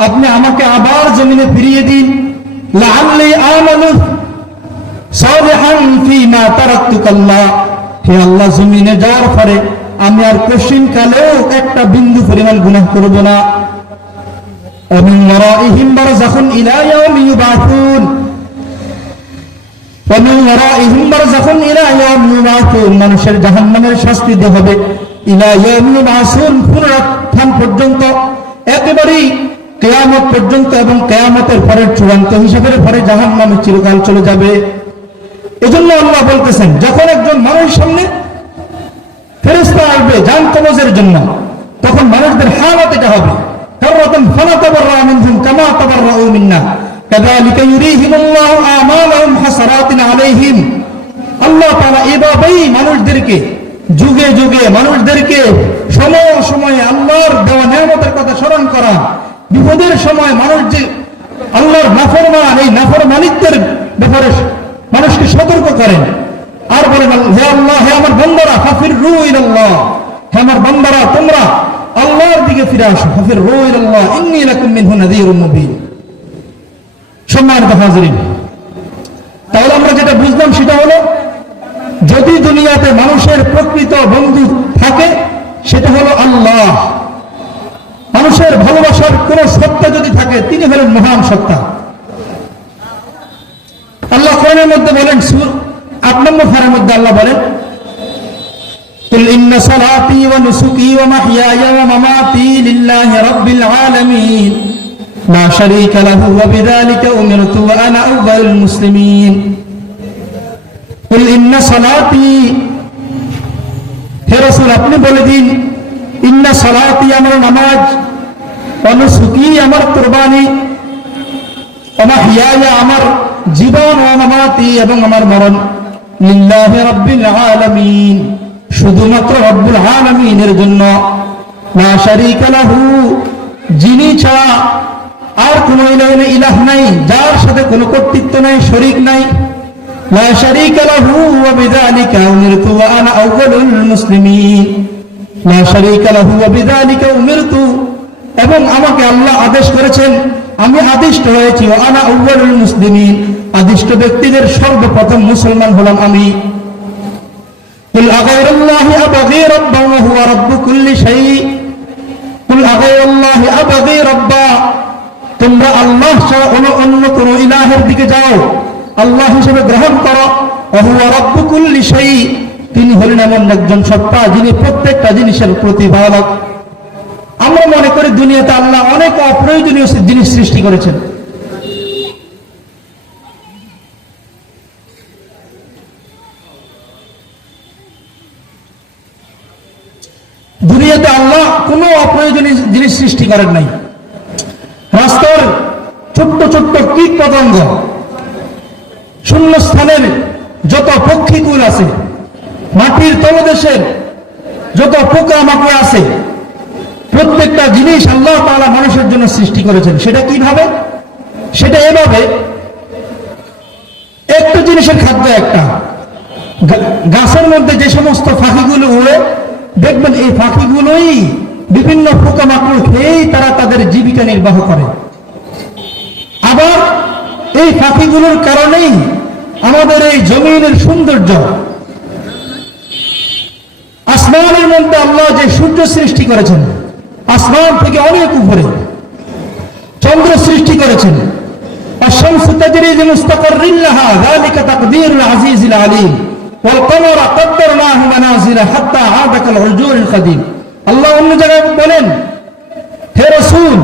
আপনি আমাকে আবার জমিনে ফিরিয়ে দিন, লাআল্লি আমালু সালিহান ফীমা তারাকতু কাল্লা, হে আল্লাহ জমিনে যাওয়ার পরে আমি আর কঠিন কালেও একটা বিন্দু পরিমাণ গুনাহ করব না। ومن ورائهم برزخ إلى يوم يبعثون ومن ورائهم برزخ إلى يوم يبعثون মানুষের জাহান্নামের শাস্তি দেওয়া হবে ইলা ইয়াউম ইউবআসুন পুনরুত্থান পর্যন্ত, একেবারেই কিয়ামত পর্যন্ত, এবং কিয়ামতের পরের চূড়ান্ত হিসাবের পরে জাহান্নামে চিরকাল চলে যাবে। এজন্য আল্লাহ বলতেছেন, যখন একজন মানুষের সামনে ফেরেশতা আসবে জান কবজের জন্য, তখন মানুষদের হালত এটা হবে কাররাতান ফানাতাবাররা মিনহুম কামা তাবাররাউ মিন্না কাযালিকা ইউরিহিমুল্লাহু আমালাহুম হাসারাতিন আলাইহিম। আল্লাহ তাআলা এভাবেই মানুষদেরকে যুগে যুগে মানুষদেরকে সময়ে সময়ে আল্লাহর দেওয়া নিয়ামতের কথা স্মরণ করা, বিপদের সময় মানুষ যে আল্লাহর নাফরমান, এই নাফরমানিত্বের ব্যাপারে মানুষকে সতর্ক করেন। আর বলেন, হে আল্লাহ, হে আমার বান্দারা, ফাফিররু ইলাল্লাহ, হে আমার বান্দারা তোমরা আল্লাহর দিকে ফিরে আসো। ফাফিররু ইলাল্লাহ ইন্নী লাকুম মিনহু নাযীরুম মুবিন। সম্মানিত হাজিরিন, তাহলে আমরা যেটা বুঝলাম সেটা হলো, যদি দুনিয়াতে মানুষের প্রকৃত বন্ধু থাকে সেটা হলো আল্লাহ। মানুষের ভালোবাসার কোন সত্তা যদি থাকে তিনি হলেন মহান সত্তা। আল্লাহ কোরআনের মধ্যে বলেন, সূরা 8 নম্বর পারার মধ্যে আল্লাহ বলেন, কুল ইন্না সালাতি ওয়া নুসুকি ওয়া মাহইয়ায়া ওয়া মামাতি লিল্লাহি রাব্বিল আলামিন লা শারীকা লাহু ওয়া বিযালিকা উমিরতু ওয়া আনা আউয়ালুল মুসলিমিন। কুল ইন্না সালাতি, হে রাসূল আপনি বলে দিন, ইন্না সালাতি আমার নামাজ, ওয়া নুসুকি আমার কুরবানি, ওয়া মাহইয়ায়া আমার জীবন, ওয়া মামাতি এবং আমার মরণ, লিল্লাহি রাব্বিল আলামিন শুধুমাত্র রব্বুল আলামিনের জন্য, লা শারীকা লাহু যিনি ছাড়া আর কোনো ইলাহ নাই, যার সাথে কোনো কর্তৃত্ব নাই, শরীক নাই, লা শারীকা লাহু ওয়া বিযালিকা উমিরতু ওয়া আনা আউয়ালুল মুসলিমিন। লা শারীকা লাহু ওয়া বিযালিকা উমিরতু, এবং আমাকে আল্লাহ আদেশ করেছেন, আমি আদিষ্ট হয়েছি, ওয়া আনা আউয়ালুল মুসলিমিন, আদিষ্ট ব্যক্তিদের সর্বপ্রথম মুসলমান হলাম আমি। কুল আগাইরাল্লাহি আবগী রাব্বান ওয়া হুয়া রাব্বু কুল্লি শাই, কুল আগাইরাল্লাহি আবগী রাব্বা, তোমরা আল্লাহ ছাড়া অন্য কোন ইলাহের দিকে যাও, আল্লাহ হিসেবে গ্রহণ করো, ওয়া হুয়া রাব্বু কুল্লি শাই, তিনি হলেন এমন একজন সত্তা যিনি প্রত্যেকটা জিনিসের প্রতিপালক। আমরা মনে করি দুনিয়াতে আল্লাহ অনেক অপ্রয়োজনীয় জিনিস সৃষ্টি করেছেন। দুনিয়াতে আল্লাহ কোনো অপ্রয়োজনীয় জিনিস সৃষ্টি করেন নাই। রাস্তার ছোট্ট ছোট্ট কীট পতঙ্গ, শূন্যস্থানের যত পক্ষীকুল আছে, মাটির তলদেশের যত পোকা মাকড় আছে, প্রত্যেকটা জিনিস আল্লাহ তাআলা মানুষের জন্য সৃষ্টি করেছেন। সেটা কিভাবে? সেটা এভাবে, একটা জিনিসের খাদ্য একটা, গাছের মধ্যে যে সমস্ত পাখিগুলো উড়ে, দেখবেন এই পাখিগুলোই বিভিন্ন পোকামাকড় খেয়েই তারা তাদের জীবিকা নির্বাহ করে। আবার এই পাখিগুলোর কারণেই আমাদের এই জমিনের সৌন্দর্য। আসমানের মধ্যে আল্লাহ যে সূর্য সৃষ্টি করেছেন, আসমান থেকে অনেক উপরে চন্দ্র সৃষ্টি করেছেন, আশ-শামসু তাজরি লিমুস্তাকাররিন লাহা যালিকা তাকদীরুল আজিজিল আলীম ওয়াল কমারা কদ্দারনাহু মানাজিলা হাত্তা আদা কাল উরজুনিল কাদিম। আল্লাহ অন্য জায়গায় বলেন, হে রাসূল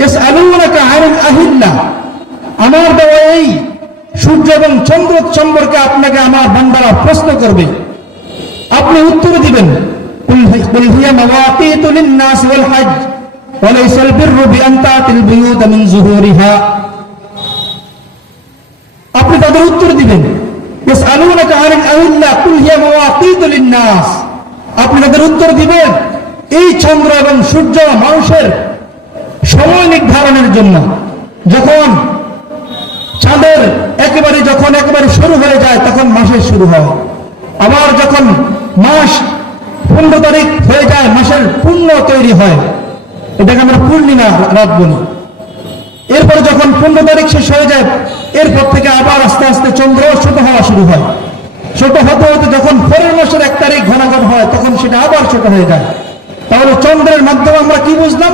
ইয়াসআলুনাকা আনিল আহিল্লা, আমার দেওয়া এই সূর্য এবং চন্দ্র সম্পর্কে আপনাকে আমার বান্দারা প্রশ্ন করবে, আপনি উত্তর দিবেন, কুল হিয়া মাওয়াকিতু লিন-নাস ওয়াল হজ ওয়া লাইসাল বিররু বিআন তা'তিল বুয়ুতা মিন যুহুরিহা। আপনি তাদের উত্তর দিবেন, ইয়াসআলুনাকা আনিল আহিল্লা কুল হিয়া মাওয়াকিতু লিন-নাস, আপনি তাদের উত্তর দিবেন, এই চন্দ্র এবং সূর্য মানুষের সময় নির্ধারণের জন্য। যখন চাঁদের একেবারে শুরু হয়ে যায় তখন মাসের শুরু হয়, আবার যখন মাস 15 তারিখ হয়ে যায় মাসের পূর্ণ তৈরি হয়, এটাকে আমরা পূর্ণিমা রাত বলি। এরপরে যখন 15 তারিখ শেষ হয়ে যায়, এরপর থেকে আবার আস্তে আস্তে চন্দ্র ছোট হওয়া শুরু হয়। ছোট হতে হতে যখন পরের মাসের 1 তারিখ ঘনাঘন হয় তখন সেটা আবার ছোট হয়ে যায়। তাহলে চন্দ্রের মাধ্যমে আমরা কি বুঝলাম?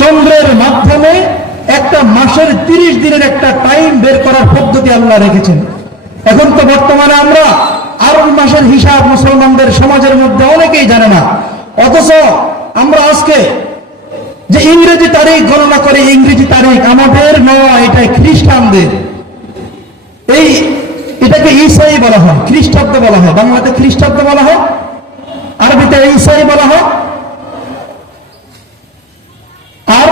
চন্দ্রের মাধ্যমে একটা মাসের 30 দিনের একটা টাইম বের করার পদ্ধতি আল্লাহ রেখেছেন। এখন তো বর্তমানে আমরা আরবি মাসের হিসাব মুসলমানদের সমাজের মধ্যে অনেকেই জানে না, অথচ আমরা আজকে যে ইংরেজি তারিখ গণনা করি, ইংরেজি তারিখ আমাদের নয়, এটা খ্রিস্টানদের। এটাকে ঈসাই বলা হয়, খ্রিস্টাব্দ বলা হয়। বাংলাতে খ্রিস্টাব্দ বলা হয়, আরবিতে ঈসাই বলা হয়। আর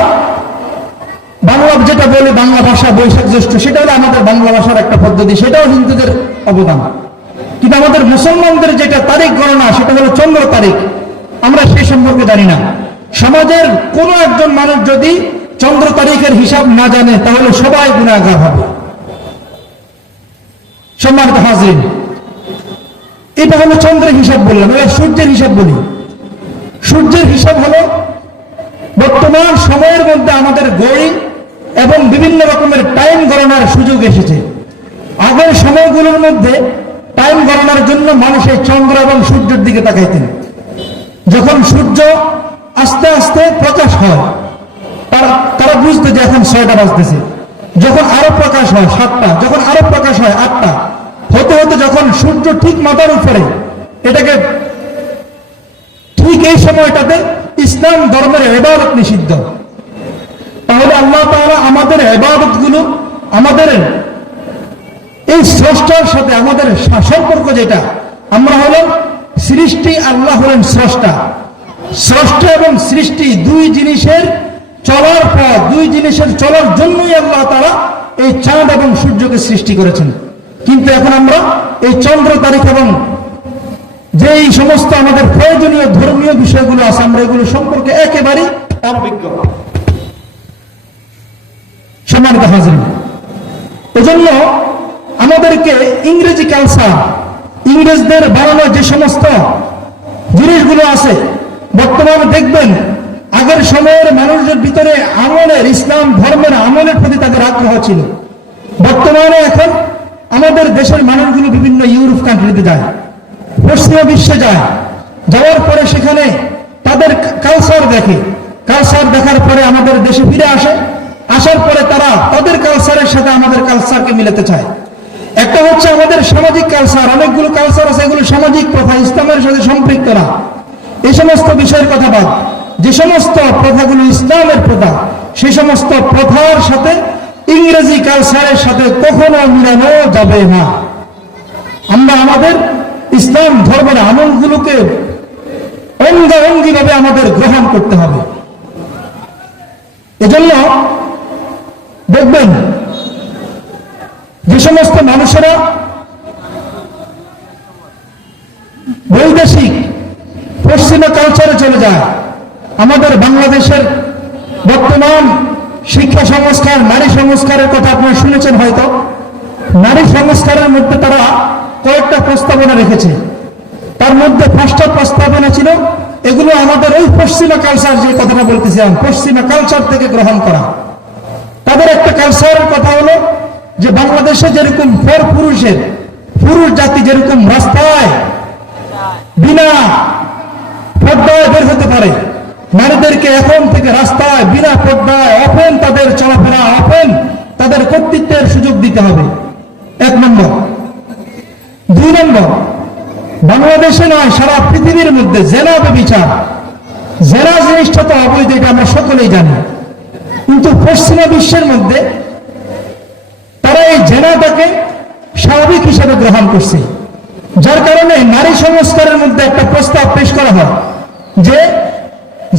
বাংলা যেটা বলে বাংলা ভাষা বৈশাখ জ্যৈষ্ঠ, সেটা হলো আমাদের বাংলা ভাষার একটা পদ্ধতি, সেটাও হিন্দুদের অবদান। কিন্তু আমাদের মুসলমানদের যেটা তারিখ গণনা সেটা হলো চন্দ্র তারিখ, আমরা সে সম্পর্কে জানি না। সমাজের কোনো একজন মানুষ যদি চন্দ্র তারিখের হিসাব না জানে তাহলে সবাই গুনাহগার হবে। সম্মানিত হাজিরিন, এটা হলো চন্দ্রের হিসাব বললাম। এবার সূর্যের হিসাব বলি। সূর্যের হিসাব হলো বর্তমান সময়ের মধ্যে আমাদের ঘড়ি এবং বিভিন্ন রকমের টাইম গণনার সুযোগ এসেছে। আগের সময়গুলোর মধ্যে টাইম গণনার জন্য মানুষ এই চন্দ্র এবং সূর্যের দিকে তাকাইতেন। যখন সূর্য আস্তে আস্তে প্রকাশ হয় তারা বুঝতো যে এখন 6টা বাজতেছে। যখন আরো প্রকাশ হয় 7টা, যখন আরো প্রকাশ হয় 8টা, হতে হতে যখন সূর্য ঠিক মাথার উপরে, এটাকে ঠিক এই সময়টাতে ইসলাম ধর্মের ইবাদত নিষিদ্ধ। তাহলে আল্লাহ তাআলা আমাদের ইবাদত গুলো, আমাদের এই স্রষ্টার সাথে আমাদের সম্পর্ক যেটা, আমরা হলেন সৃষ্টি, আল্লাহ হলেন স্রষ্টা। স্রষ্টা এবং সৃষ্টি দুই জিনিসের চলার পথ, দুই জিনিসের চলার জন্যই আল্লাহ তাআলা এই চাঁদ এবং সূর্যকে সৃষ্টি করেছেন। কিন্তু এখন আমরা এই চন্দ্র তারিখ এবং যে এই সমস্ত আমাদের প্রয়োজনীয় ধর্মীয় বিষয়গুলো আছে, আমরা এগুলো সম্পর্কে একেবারেই অনভিজ্ঞ। সম্মানিত হাজিরিন, এজন্য আমাদেরকে ইংরেজি কালচার, ইংরেজদের বানানো যে সমস্ত জিনিসগুলো আছে, বর্তমানে দেখবেন আগের সময়ের মানুষদের ভিতরে আমলের, ইসলাম ধর্মের আমলের প্রতি তাদের আগ্রহ ছিল। বর্তমানে এখন আমাদের দেশের মানুষগুলো বিভিন্ন ইউরোপ কান্ট্রিতে যায়, পশ্চিমা বিশ্বে যায়, যাওয়ার পরে সেখানে তাদের কালচার দেখে, কালচার দেখার পরে আমাদের দেশে ফিরে আসে, আসার পরে তারা তাদের কালচারের সাথে আমাদের কালচারকে মিলাতে চায়। একটা হচ্ছে আমাদের সামাজিক কালচার, অনেকগুলো কালচার আছে, এগুলো সামাজিক প্রথা, ইসলামের সাথে সম্পৃক্ত না। এই সমস্ত বিষয়ের কথা বাদ, যে সমস্ত প্রথাগুলো ইসলামের প্রথা, সেই সমস্ত প্রথার সাথে ইংরেজি কালচারের সাথে কখনো মিলানো যাবে না। আমরা আমাদের ইসলাম ধর্মের আমলগুলোকে অঙ্গাঙ্গি ভাবে আমাদের গ্রহণ করতে হবে। এজন্য দেখবেন যে সমস্ত মানুষেরা বৈদেশিক পশ্চিমা কালচারে চলে যায়, আমাদের বাংলাদেশের বর্তমান শিক্ষা সংস্কার, নারী সংস্কারের কথা আপনারা শুনেছেন হয়তো। নারী সংস্কারের মধ্যে তারা কয়েকটা প্রস্তাবনা রেখেছে, তার মধ্যে 5টা প্রস্তাবনা ছিল এগুলো আমাদের ওই পশ্চিমা কালচার, যে কথাটা বলতেছিলাম, পশ্চিমা কালচার থেকে গ্রহণ করা। তাদের একটা কালচারের কথা হলো যে বাংলাদেশে যেরকম পুরুষ জাতি যেরকম রাস্তায় বিনা পর্দায় বের হতে পারে, নারীদেরকে এখন থেকে রাস্তায় বিনা পর্দায় ওপেন তাদের চলাফেরা, ওপেন তাদের কর্তৃত্বের সুযোগ দিতে হবে, 1 নম্বর। 2 নম্বর, বাংলাদেশে নয় সারা পৃথিবীর মধ্যে জেনা ব্যভিচার, জেনা জিনিসটা তো অবৈধ, এটা আমরা সকলেই জানি। কিন্তু পশ্চিমা বিশ্বের মধ্যে তারা এই জেনাটাকে স্বাভাবিক হিসেবে গ্রহণ করছে, যার কারণে নারী সংস্কারের মধ্যে একটা প্রস্তাব পেশ করা হয় যে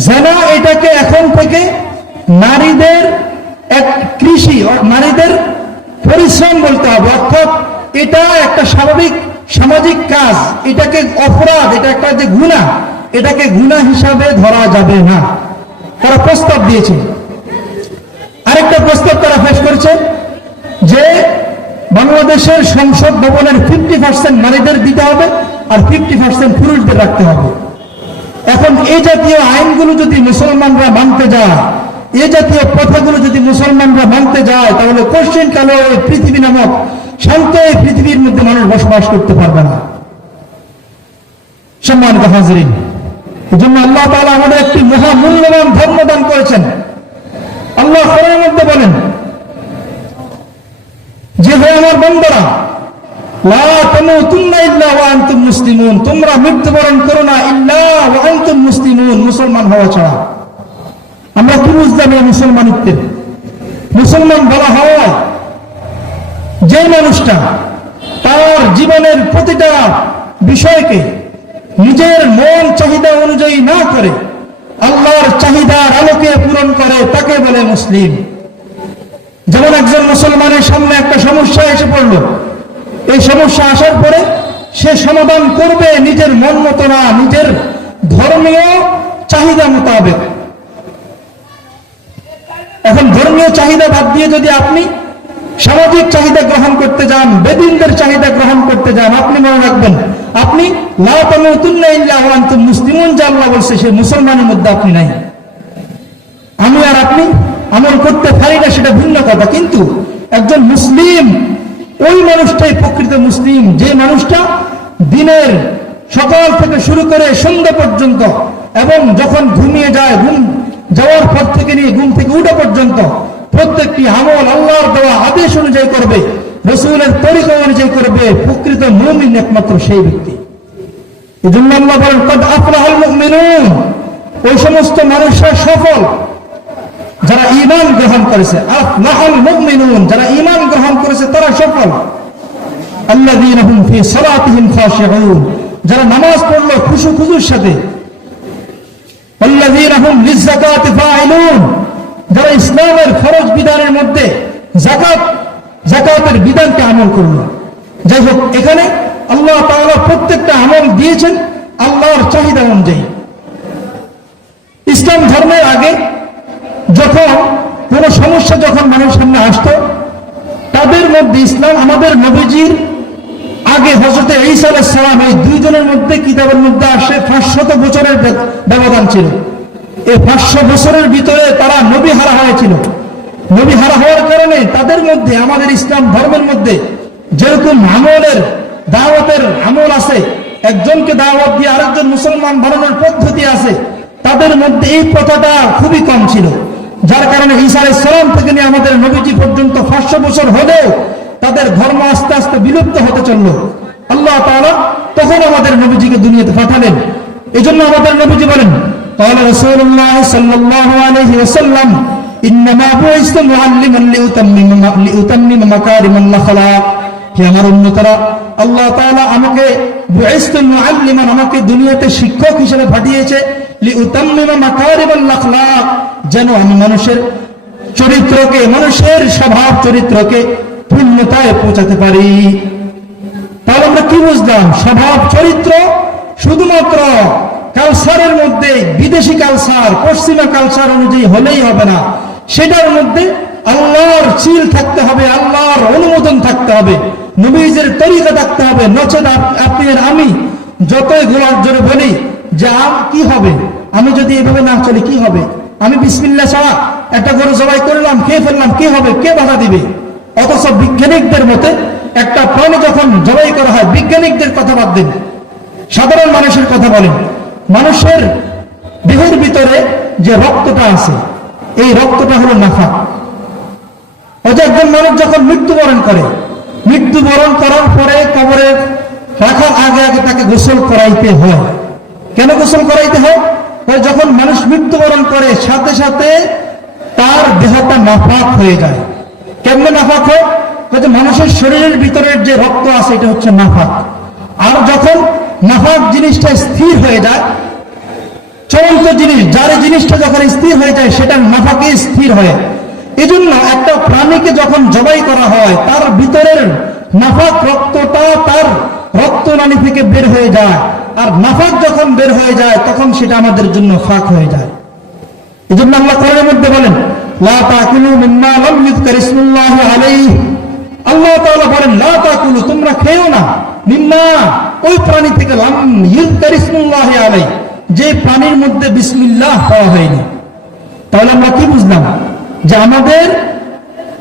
জেনা এটাকে এখন থেকে নারীদের এক কৃষি, নারীদের পরিশ্রম বলতে হবে, অর্থাৎ এটা একটা স্বাভাবিক সামাজিক কাজ, এটাকে অপরাধ, এটা একটা যে গুনাহ, এটাকে গুনাহ হিসাবে ধরা যাবে না। তারা প্রস্তাব দিয়েছে। আরেকটা প্রস্তাব তারা পেশ করেছে যে বাংলাদেশের সংসদ ভবনের 50% নারীদের দিতে হবে আর 50% পুরুষদের রাখতে হবে। এখন এই জাতীয় আইনগুলো যদি মুসলমানরা মানতে যায়, এই জাতীয় প্রথাগুলো যদি মুসলমানরা মানতে যায়, তাহলে পশ্চিমকালে ওই পৃথিবী নামক শান্ত এই পৃথিবীর মধ্যে মানুষ বসবাস করতে পারবে না। সম্মানিত হাজরিন, এই জন্য আল্লাহ তাআলা আমাদের একটি মহামূল্যবান ধর্ম দান করেছেন। আল্লাহ কোরআনের মধ্যে বলেন যে হে আমার বান্দারা, লা তামুতুন্না ইল্লা ওয়া আনতুম মুসলিমুন, তোমরা মৃত্যুবরণ করো না ইল্লা ওয়া আনতুম মুসলিমুন, মুসলমান হওয়া ছাড়া। আমরা কি বুঝলাম এই মুসলমানিত্বের? মুসলমান বলা হয় যে মানুষটা তার জীবনের প্রতিটা বিষয়কে নিজের মন চাহিদা অনুযায়ী না করে আল্লাহর চাহিদার আলোকে পূরণ করে, তাকে বলে মুসলিম। যেমন একজন মুসলমানের সামনে একটা সমস্যা এসে পড়ল, এই সমস্যা আসার পরে সে সমাধান করবে নিজের মন মতো না, নিজের ধর্মীয় চাহিদা মোতাবেক। এখন ধর্মীয় চাহিদা বাদ দিয়ে যদি আপনি সামাজিক চাহিদা গ্রহণ করতে যান, বেদিনদের চাহিদা গ্রহণ করতে যান, আপনি মনে রাখবেন আপনি লা তামুতুন্না ইল্লা ওয়া আনতুম মুসলিমুন যা আল্লাহ বলছে সে মুসলমানের মধ্যে আপনি নাই। আমি আর আপনি আমল করতে পারি না সেটা ভিন্ন কথা, কিন্তু একজন মুসলিম ওই মানুষটাই প্রকৃত মুসলিম, যে মানুষটা দিনের সকাল থেকে শুরু করে সন্ধ্যা পর্যন্ত এবং যখন ঘুমিয়ে যায়, ঘুম যাওয়ার পর থেকে নিয়ে ঘুম থেকে উঠা পর্যন্ত প্রত্যেকটি আমল আল্লাহর দেওয়া আদেশ অনুযায়ী করবে, রাসূলের তরিকা অনুযায়ী করবে। প্রকৃত মুমিন একমাত্র সেই ব্যক্তি। এই জন্য আল্লাহ বলেন কদ আফলাহাল মুমিনুন, ওই সমস্ত মানুষরা সফল যারা ঈমান গ্রহণ করেছে। আফলাহাল মুমিনুন, যারা ঈমান গ্রহণ করেছে তারা সফল। আল্লাযীনা হুম ফি সালাতিহিম খাশিউন, যারা নামাজ পড়লো খুশু-খুজুর সাথে। আল্লাযীনা হুম লিয-যাকাতি ফাইলুন, যারা ইসলামের ফরজ বিধানের মধ্যে যাকাতের বিধানকে আমল করলো। যাই হোক, এখানে আল্লাহ তাআলা প্রত্যেকটা আমল দিয়েছেন আল্লাহর চাহিদা অনুযায়ী। ইসলাম ধর্মের আগে যখন কোন সমস্যা যখন মানুষের সামনে আসতো, তাদের মধ্যে ইসলাম আমাদের নবীজির আগে হযরত ঈসা আলাইহিস সালাম এই দুইজনের মধ্যে কিতাবের মধ্যে আসে 500 বছরের ব্যবধান ছিল। এই 500 বছরের ভিতরে তারা নবী হারা হয়েছিল। নবী হারা হওয়ার কারণে তাদের মধ্যে আমাদের ইসলাম ধর্মের মধ্যে যেরকম আমলের দাওয়াতের আমল আছে, একজনকে দাওয়াত দিয়ে আরেকজন মুসলমান বানানোর পদ্ধতি আছে, তাদের মধ্যে এই প্রথাটা খুবই কম ছিল। যার কারণে ঈসা আলাইহিস সালাম থেকে নিয়ে আমাদের নবীজি পর্যন্ত 500 বছর হলেও তাদের ধর্ম আস্তে আস্তে বিলুপ্ত হতে চলল। আল্লাহ তাআলা তখন আমাদের নবীজিকে দুনিয়াতে পাঠালেন। এজন্য আমাদের নবীজি বলেন قال رسول الله صلى الله عليه وسلم انما بعثت معلما لاتمم مكارم الاخلاق। হে আমার উম্মতরা, আল্লাহ তাআলা আমাকে বুইসতু মুআল্লিমান, আমাকে দুনিয়াতে শিক্ষক হিসেবে পাঠিয়েছে, লিউতাম্মিমা মাকারিমাল আখলাক, যেন আমি মানুষের চরিত্রকে, মানুষের স্বভাব চরিত্রকে পূর্ণতায় পৌঁছাতে পারি। তাহলে আমরা কি বুঝলাম? স্বভাব চরিত্র শুধুমাত্র কালচারের মধ্যে বিদেশি কালচার, পশ্চিমা কালচার অনুযায়ী হলেই হবে না, সেটার মধ্যে আল্লাহর চিল থাকতে হবে, আল্লাহর অনুমোদন থাকতে হবে, নবীজের তরিকা থাকতে হবে। নচেত আপনি আর আমি যতই গোলার জোরে বলি যে কি হবে, আমি যদি এভাবে না চলি কি হবে, আমি বিসমিল্লাহ ছাড়া একটা গরু জবাই করলাম, খেয়ে ফেললাম, কি হবে, কে বাধা দিবে? অথচ বিজ্ঞানিকদের মতে একটা প্রাণী যখন জবাই করা হয়, বিজ্ঞানিকদের কথা বাদ দিন, সাধারণ মানুষের কথা বলেন, মানুষের দেহের ভিতরে যে রক্তটা আছে, এই রক্তটা হলো নাফাক। একজন মানুষ যখন মৃত্যুবরণ করে, মৃত্যুবরণ করার পরে কবরে রাখার আগে আগে তাকে গোসল করাইতে হয়। কেন গোসল করাইতে হয়? যখন মানুষ মৃত্যুবরণ করে সাথে সাথে তার দেহটা নাফাক হয়ে যায়। কেমনে নাফাক হয়? মানুষের শরীরের ভিতরের যে রক্ত আছে এটা হচ্ছে নাফাক। আর যখন নাফাক জিনিসটা স্থির হয়ে যায়, চলন্ত জিনিস, যার জিনিসটা যখন স্থির হয়ে যায় সেটা নাফাকে স্থির হয়। এজন্য একটা প্রাণীকে যখন জবাই করা হয়, তার ভিতরের নাফাক রক্তটা তার রক্তনালী থেকে বের হয়ে যায়, আর নাফাক যখন বের হয়ে যায় তখন সেটা আমাদের জন্য ফাক হয়ে যায়। এজন্য আল্লাহ কোরআনের মধ্যে বলেন লা তাকুলু মিম্মা লাম ইযকার ইসমুল্লাহি আলাইহি, আল্লাহ তাআলা বলেন লা তাকুলু, তোমরা খেও না, মিম্মা, ওই প্রাণী থেকে, লাম ইযকার ইসমুল্লাহি আলাইহি, যে প্রাণীর মধ্যে বিসমিল্লাহ পাওয়া হয়নি। তাহলে আমরা কি বুঝলাম? যে আমাদের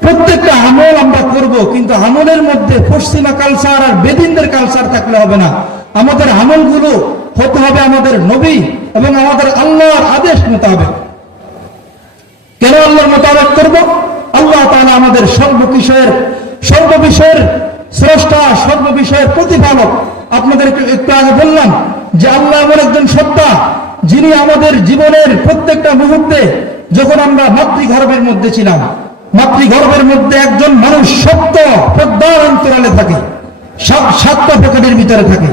প্রত্যেকটা আমল আমরা করব, কিন্তু আমলের মধ্যে পশ্চিমা কালচার আর বেদিনদের কালচার থাকলে হবে না। আমাদের আমলগুলো হতে হবে আমাদের নবী এবং আমাদের আল্লাহর আদেশ মোতাবেক। কেন আল্লাহর মোতাবেক করব? আল্লাহ তাআলা আমাদের সর্ববিষয়ের স্রষ্টা, সর্ববিষয়ের প্রতিপালক। আপনাদেরকে একটু আগে বললাম যে আল্লাহ এমন একজন সত্তা যিনি আমাদের জীবনের প্রত্যেকটা মুহূর্তে, যখন আমরা মাতৃগর্ভের মধ্যে ছিলাম, মাতৃগর্ভের মধ্যে একজন মানুষ সত্য পদ্মার অন্তরালে থাকে, 7টা পকেটের ভিতরে থাকে।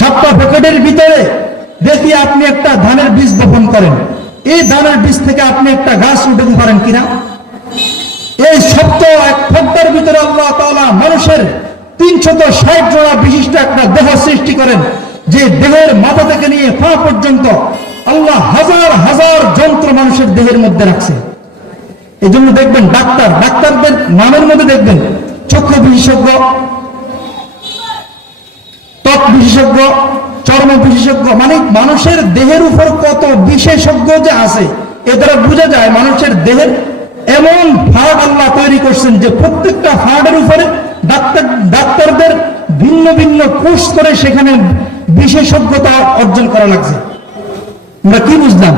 7টা পকেটের ভিতরে দেখি আপনি একটা ধানের বীজ বপন করেন, এই ধানের বীজ থেকে আপনি একটা গাছ উঠাতে পারেন কিনা? এই সত্য এক পদ্মার ভিতরে আল্লাহ তাআলা মানুষের 360 জোড়া বিশিষ্ট একটা দেহ সৃষ্টি করেন, যে দেহের মাথা থেকে নিয়ে পা পর্যন্ত আল্লাহ হাজার হাজার যন্ত্র মানুষের দেহের মধ্যে রাখছে। এই জন্য দেখবেন ডাক্তারদের নামের মধ্যে দেখবেন চক্ষু বিশেষজ্ঞ, ত্বক বিশেষজ্ঞ, চর্ম বিশেষজ্ঞ, মানে মানুষের দেহের উপর কত বিশেষজ্ঞ যে আছে, এ দ্বারা বোঝা যায় মানুষের দেহের এমন ফাড় আল্লাহ তৈরি করছেন যে প্রত্যেকটা ফাড়ের উপরে ডাক্তারদের ভিন্ন ভিন্ন কোর্স করে সেখানে বিশেষজ্ঞতা অর্জন করা লাগছে। আমরা কি বুঝলাম?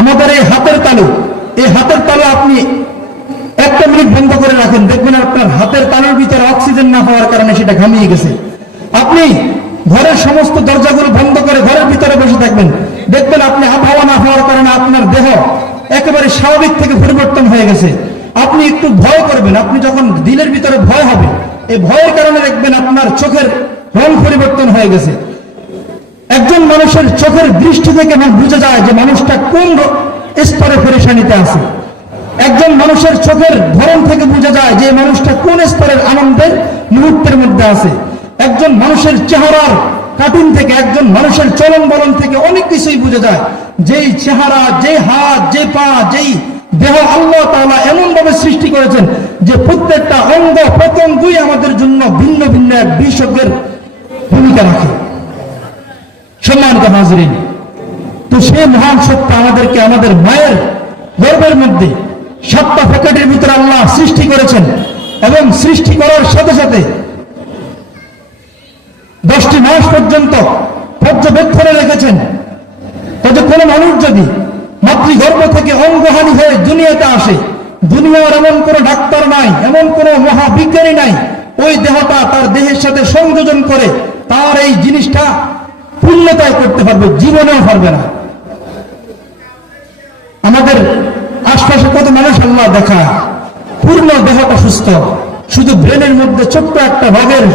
আমাদের এই হাতের তালু আপনি 1 মিনিট বন্ধ করে রাখেন, দেখবেন আপনার হাতের তালুর ভিতরে অক্সিজেন না পাওয়ার কারণে সেটা ঘামিয়ে গেছে। আপনি ঘরের সমস্ত দরজাগুলো বন্ধ করে ঘরের ভিতরে বসে থাকবেন, দেখবেন আপনি আবহাওয়া না হওয়ার কারণে আপনার দেহ একেবারে স্বাভাবিক থেকে পরিবর্তন হয়ে গেছে। আপনি একটু ভয় করবেন, আপনি যখন দিলের ভিতরে ভয় হবে, এই ভয়ের কারণে দেখবেন আপনার চোখের রং পরিবর্তন হয়ে গেছে। একজন মানুষের চোখের দৃষ্টি থেকে বোঝা যায় যে মানুষটা কোন স্তরে পেরেশানিতে আছে। একজন মানুষের চোখের ধরন থেকে বোঝা যায় যে মানুষটা কোন স্তরের আনন্দের মুহূর্তের মধ্যে আছে। একজন মানুষের চেহারার কাটিং থেকে, একজন মানুষের চলন বলন থেকে অনেক কিছুই বোঝা যায়। যেই চেহারা, যেই হাত, যে পা, যেই দেহ আল্লাহ তাআলা এমন ভাবে সৃষ্টি করেছেন যে প্রত্যেকটা অঙ্গ প্রত্যঙ্গই আমাদের জন্য ভিন্ন ভিন্ন এক বিশেষজ্ঞের ভূমিকা রাখে। সম্মানিত হাজরিন, তো সেই মহান সত্তা আমাদেরকে আমাদের মায়ের গর্ভের মধ্যে 7টা পকেটের ভিতরে আল্লাহ সৃষ্টি করেছেন, এবং সৃষ্টি করার সাথে সাথে 10টি মাস পর্যন্ত পর্যবেক্ষণে রেখেছেন। তবে কোনো মানুষ যদি মাতৃগর্ভ থেকে অঙ্গহানি হয়ে দুনিয়াতে আসে, দুনিয়ার এমন কোনো ডাক্তার নাই, এমন কোনো মহাবিজ্ঞানী নাই, ওই দেহটা তার দেহের সাথে সংযোজন করে তার এই জিনিসটা পূর্ণতায় করতে পারবে, জীবনেও পারবে না। আমাদের আশপাশে কত মানুষ আল্লাহ দেখায় পূর্ণ দেহটা সুস্থ, শুধু ব্রেনের মধ্যে ছোট্ট একটা ভাগের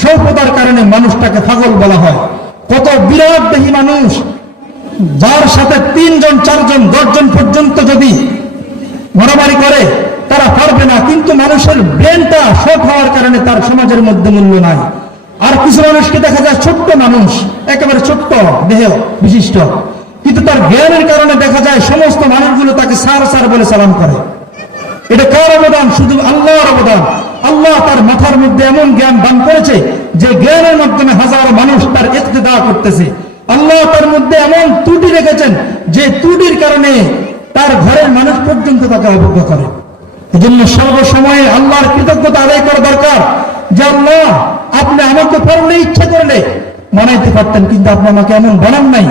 স্বল্পতার কারণে মানুষটাকে পাগল বলা হয়। কত বিরাট দেহী মানুষ, যার সাথে 3 জন 4 জন 10 জন পর্যন্ত যদি মারামারি করে তারা পারবে না, কিন্তু মানুষের ব্রেনটা শর্ট হওয়ার কারণে তার সমাজের মধ্যে মূল্য নাই। আর কিছু মানুষকে দেখা যায় ছোট্ট মানুষ, একেবারে ছোট্ট দেহ বিশিষ্ট, কিন্তু তার জ্ঞানের কারণে দেখা যায় সমস্ত মানুষগুলো তাকে স্যার বলে সালাম করে। এটা কার অবদান? শুধু আল্লাহর অবদান। আল্লাহ তার মাথার মধ্যে এমন জ্ঞান দান করেছে যে জ্ঞানের মাধ্যমে হাজার মানুষ তার ইক্তেদা করতেছে। আল্লাহ তার মধ্যে এমন ত্রুটি রেখেছেন যে ত্রুটির কারণে তার ঘরের মানুষ পর্যন্ত তাকে অবজ্ঞা করে। এজন্য সর্বসময়ে আল্লাহর কৃতজ্ঞতা আদায় করা দরকার যে আল্লাহ, আপনি আমাকে পারলে, ইচ্ছা করলে বানাইতে পারতেন, কিন্তু আপনি আমাকে এমন বানান নাই,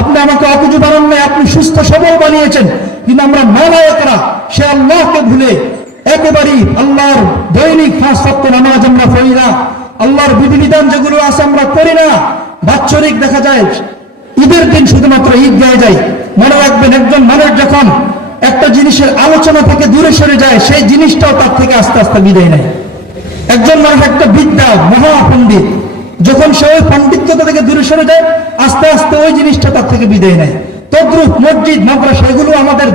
আপনি আমাকে অকিছু বানান নাই, আপনি সুস্থ সবল বানিয়েছেন। কিন্তু আমরা নালায়েকরা সে আল্লাহকে ভুলে একেবারেই আল্লাহর দৈনিক 5 ওয়াক্ত নামাজ আমরা পড়ি না, আল্লাহর বিধিবিধান যেগুলো আছে আমরা করি না। বাৎসরিক দেখা যায় ঈদের দিন শুধুমাত্র ঈদ গায়ে যায়। মনে রাখবেন, একজন মানুষ যখন একটা জিনিসের আলোচনা থেকে দূরে সরে যায়, সেই জিনিসটাও তার থেকে আস্তে আস্তে বিদায় নেয়। একজন মানুষ একটা বিদ্যা মহাপণ্ডিত, যখন সে ওই পণ্ডিত্যতা থেকে দূরে সরে যায়, আস্তে আস্তে ওই জিনিসটা তার থেকে বিদায় নেয়। তদ্রূপ মসজিদ, মাদ্রাসা এগুলো আমাদের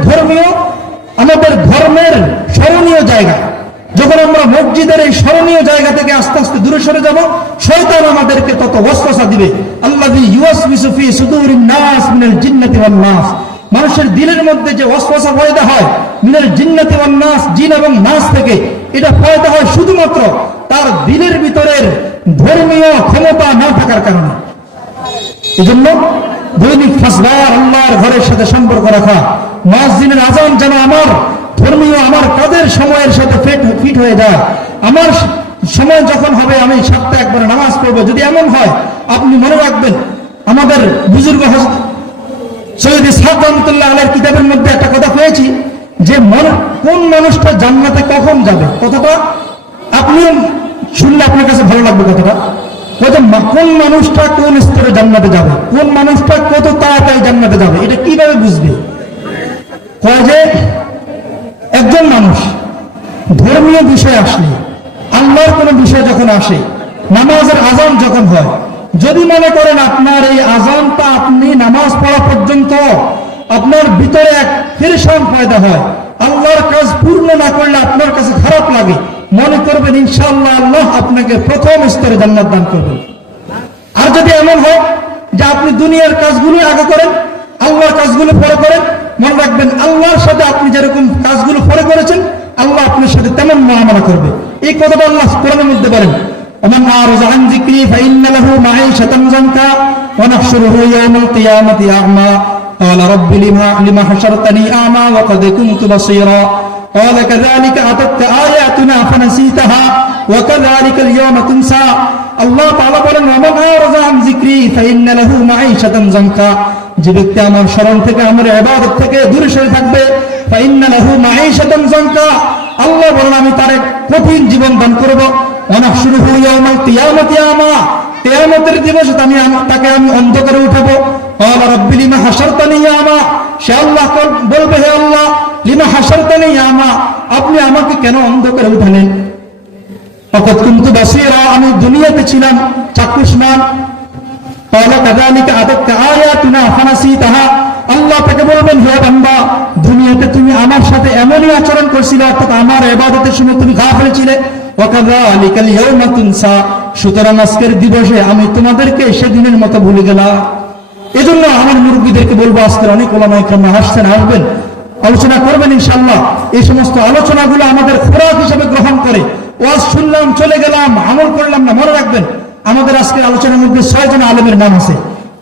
ধর্মের স্মরণীয় জায়গা। যখন আমরা মসজিদের এই স্মরণীয় জায়গা থেকে আস্তে আস্তে দূরে সরে যাব, শয়তান আমাদেরকে তত ওয়াসওয়াসা দিবে। আল্লাযী ইউওয়াসওয়িসু ফী সুদূরিন নাস মিনাল জিন্নাতি ওয়ান নাস, মানুষের দিলের মধ্যে যে ওয়াসওয়াসা পয়দা হয় মিনাল জিন্নাতি ওয়ান নাস, জিন এবং নাস থেকে, এটা পয়দা হয় শুধুমাত্র তার দিলের ভিতরের ধর্মীয় ক্ষমতা না থাকার কারণে। এজন্য দৈনিক 5 বার আল্লাহর ঘরের সাথে সম্পর্ক রাখা, মুয়াজ্জিনের আযান যেন আমার ধর্মীয়, আমার কাজের সময়ের সাথে ফিট হয়ে যায়, আমার সময় যখন হবে আমি সপ্তাহে একবার নামাজ পড়বো। যদি এমন হয়, আপনি মনে রাখবেন আমাদের বুজুর্গ হযরত সৈয়দ ইসহাক রহমাতুল্লাহ আলাইহির কিতাবের মধ্যে একটা কথা পেয়েছি যে কোন মানুষটা জান্নাতে কখন যাবে, কথাটা আপনি শুনলে আপনার কাছে ভালো লাগবে। কথাটা কোন মানুষটা কোন স্তরে জান্নাতে যাবে, কোন মানুষটা কত তাড়াতাড়ি জান্নাতে যাবে, এটা কিভাবে বুঝবে? কয় যে একজন মানুষ ধর্মীয় বিষয় আসলে, আল্লাহর কোন বিষয় যখন আসে, নামাজের আজান যখন হয়, যদি মনে করেন আপনার এই আজানটা আপনি নামাজ পড়া পর্যন্ত আপনার ভিতরে এক ফিরসান পয়দা হয়, আল্লাহর কাজ পূর্ণ না করলে আপনার কাছে খারাপ লাগে, মনে করবেন ইনশাআল্লাহ আল্লাহ আপনাকে প্রথম স্তরে জান্নাত দান করবেন। আর যদি এমন হয় যে আপনি দুনিয়ার কাজগুলো আগে করেন, আল্লাহর কাজগুলো পরে করেন, মনে রাখবেন আল্লাহর সাথে আপনি যেরকম কাজগুলো পরে করেছেন, আল্লাহ আপনার সাথে তেমন মুআমালা করবে। এই কথাটা আল্লাহ কোরআনের মধ্যে বলেন, ومن أعرض عن ذكري فإن له معيشة ضنكا ونحشره يوم القيامة أعمى قال رب لما حشرتني أعمى وقد كنت بصيرا قال كذلك أتتك آياتنا فنسيتها وكذلك اليوم تنسى আল্লাহ তাআলা বলেন ومن أعرض عن ذكري فإن له معيشة ضنكا, যে ব্যক্তি আমার স্মরণ থেকে, আমার ইবাদত থেকে দূরে সরে থাকবে, فإن له معيشة ضنكا, আল্লাহ বলেন আমি তার কঠিন জীবন দান করব। ونحشره يوم القيامة أعمى, কিয়ামতের দিবসে তাকে আমি অন্ধকারে উঠাবো। قال رب لما حشرتني أعمى, সে আল্লাহ বলবে হে আল্লাহ লিমা হাশারতানি আ'মা, আপনি আমাকে কেন অন্ধকারে উঠালেন? وقد كنت بصيرا, আমি দুনিয়াতে ছিলাম চাক্ষুষ্মান। قال كذلك أتتك آياتنا فنسيتها, আল্লাহ তাকে বলবেন হে বান্দা দুনিয়াতে তুমি আমার সাথে এমনই আচরণ করছিলে, অর্থাৎ আমার ইবাদতের সময় তুমি গাফিল ছিলে। وكذلك اليوم تنسى, সুতরাং আজকের দিবসে আমি তোমাদেরকে সেদিনের মতো ভুলে গেলাম। এজন্য আমার মুরব্বীদেরকে বলবো, আজকের অনেক ওলামায়ে কেরাম আসবেন, আলোচনা করবেন ইনশাআল্লাহ। এই সমস্ত আলোচনাগুলো আমাদের খোরাক হিসেবে গ্রহণ করে, ওয়াজ শুনলাম চলে গেলাম, আমল করলাম না। মনে রাখবেন আমাদের আজকের আলোচনার মধ্যে 6 জন আলেমের নাম আছে।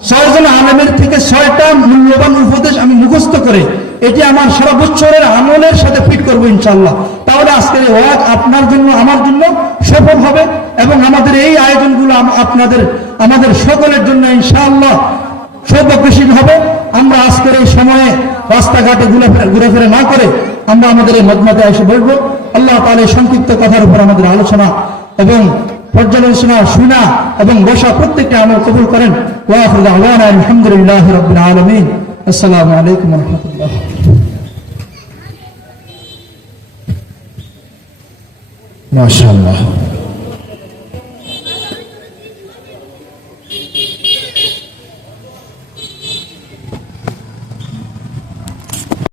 6 জন আলেমের থেকে 6টা মূল্যবান উপদেশ আমি মুখস্থ করে এটি আমার সারা বছরের আমলের সাথে ফিট করবো ইনশাআল্লাহ। তাহলে আজকের ওয়াজ আপনার জন্য আমার জন্য সফল হবে এবং আমাদের এই আয়োজনগুলো আমাদের সকলের জন্য ইনশাআল্লাহ সৌভাগ্যশীল হবে। আমরা আজকের এই সময়ে রাস্তাঘাটে ঘুরেফেরে না করে আমরা আমাদের এই মজমাতে এসে বসবো। আল্লাহ তাআলা এই সংক্ষিপ্ত কথার উপর আমাদের আলোচনা এবং পর্যালোচনা শোনা এবং বসা প্রত্যেকটা আমল কবুল করেন। ওয়া আখিরু দাওয়ানা আলহামদুলিল্লাহি রাব্বিল আলামিন। আসসালামু আলাইকুম ওয়া রাহমাতুল্লাহ। মাশাআল্লাহ।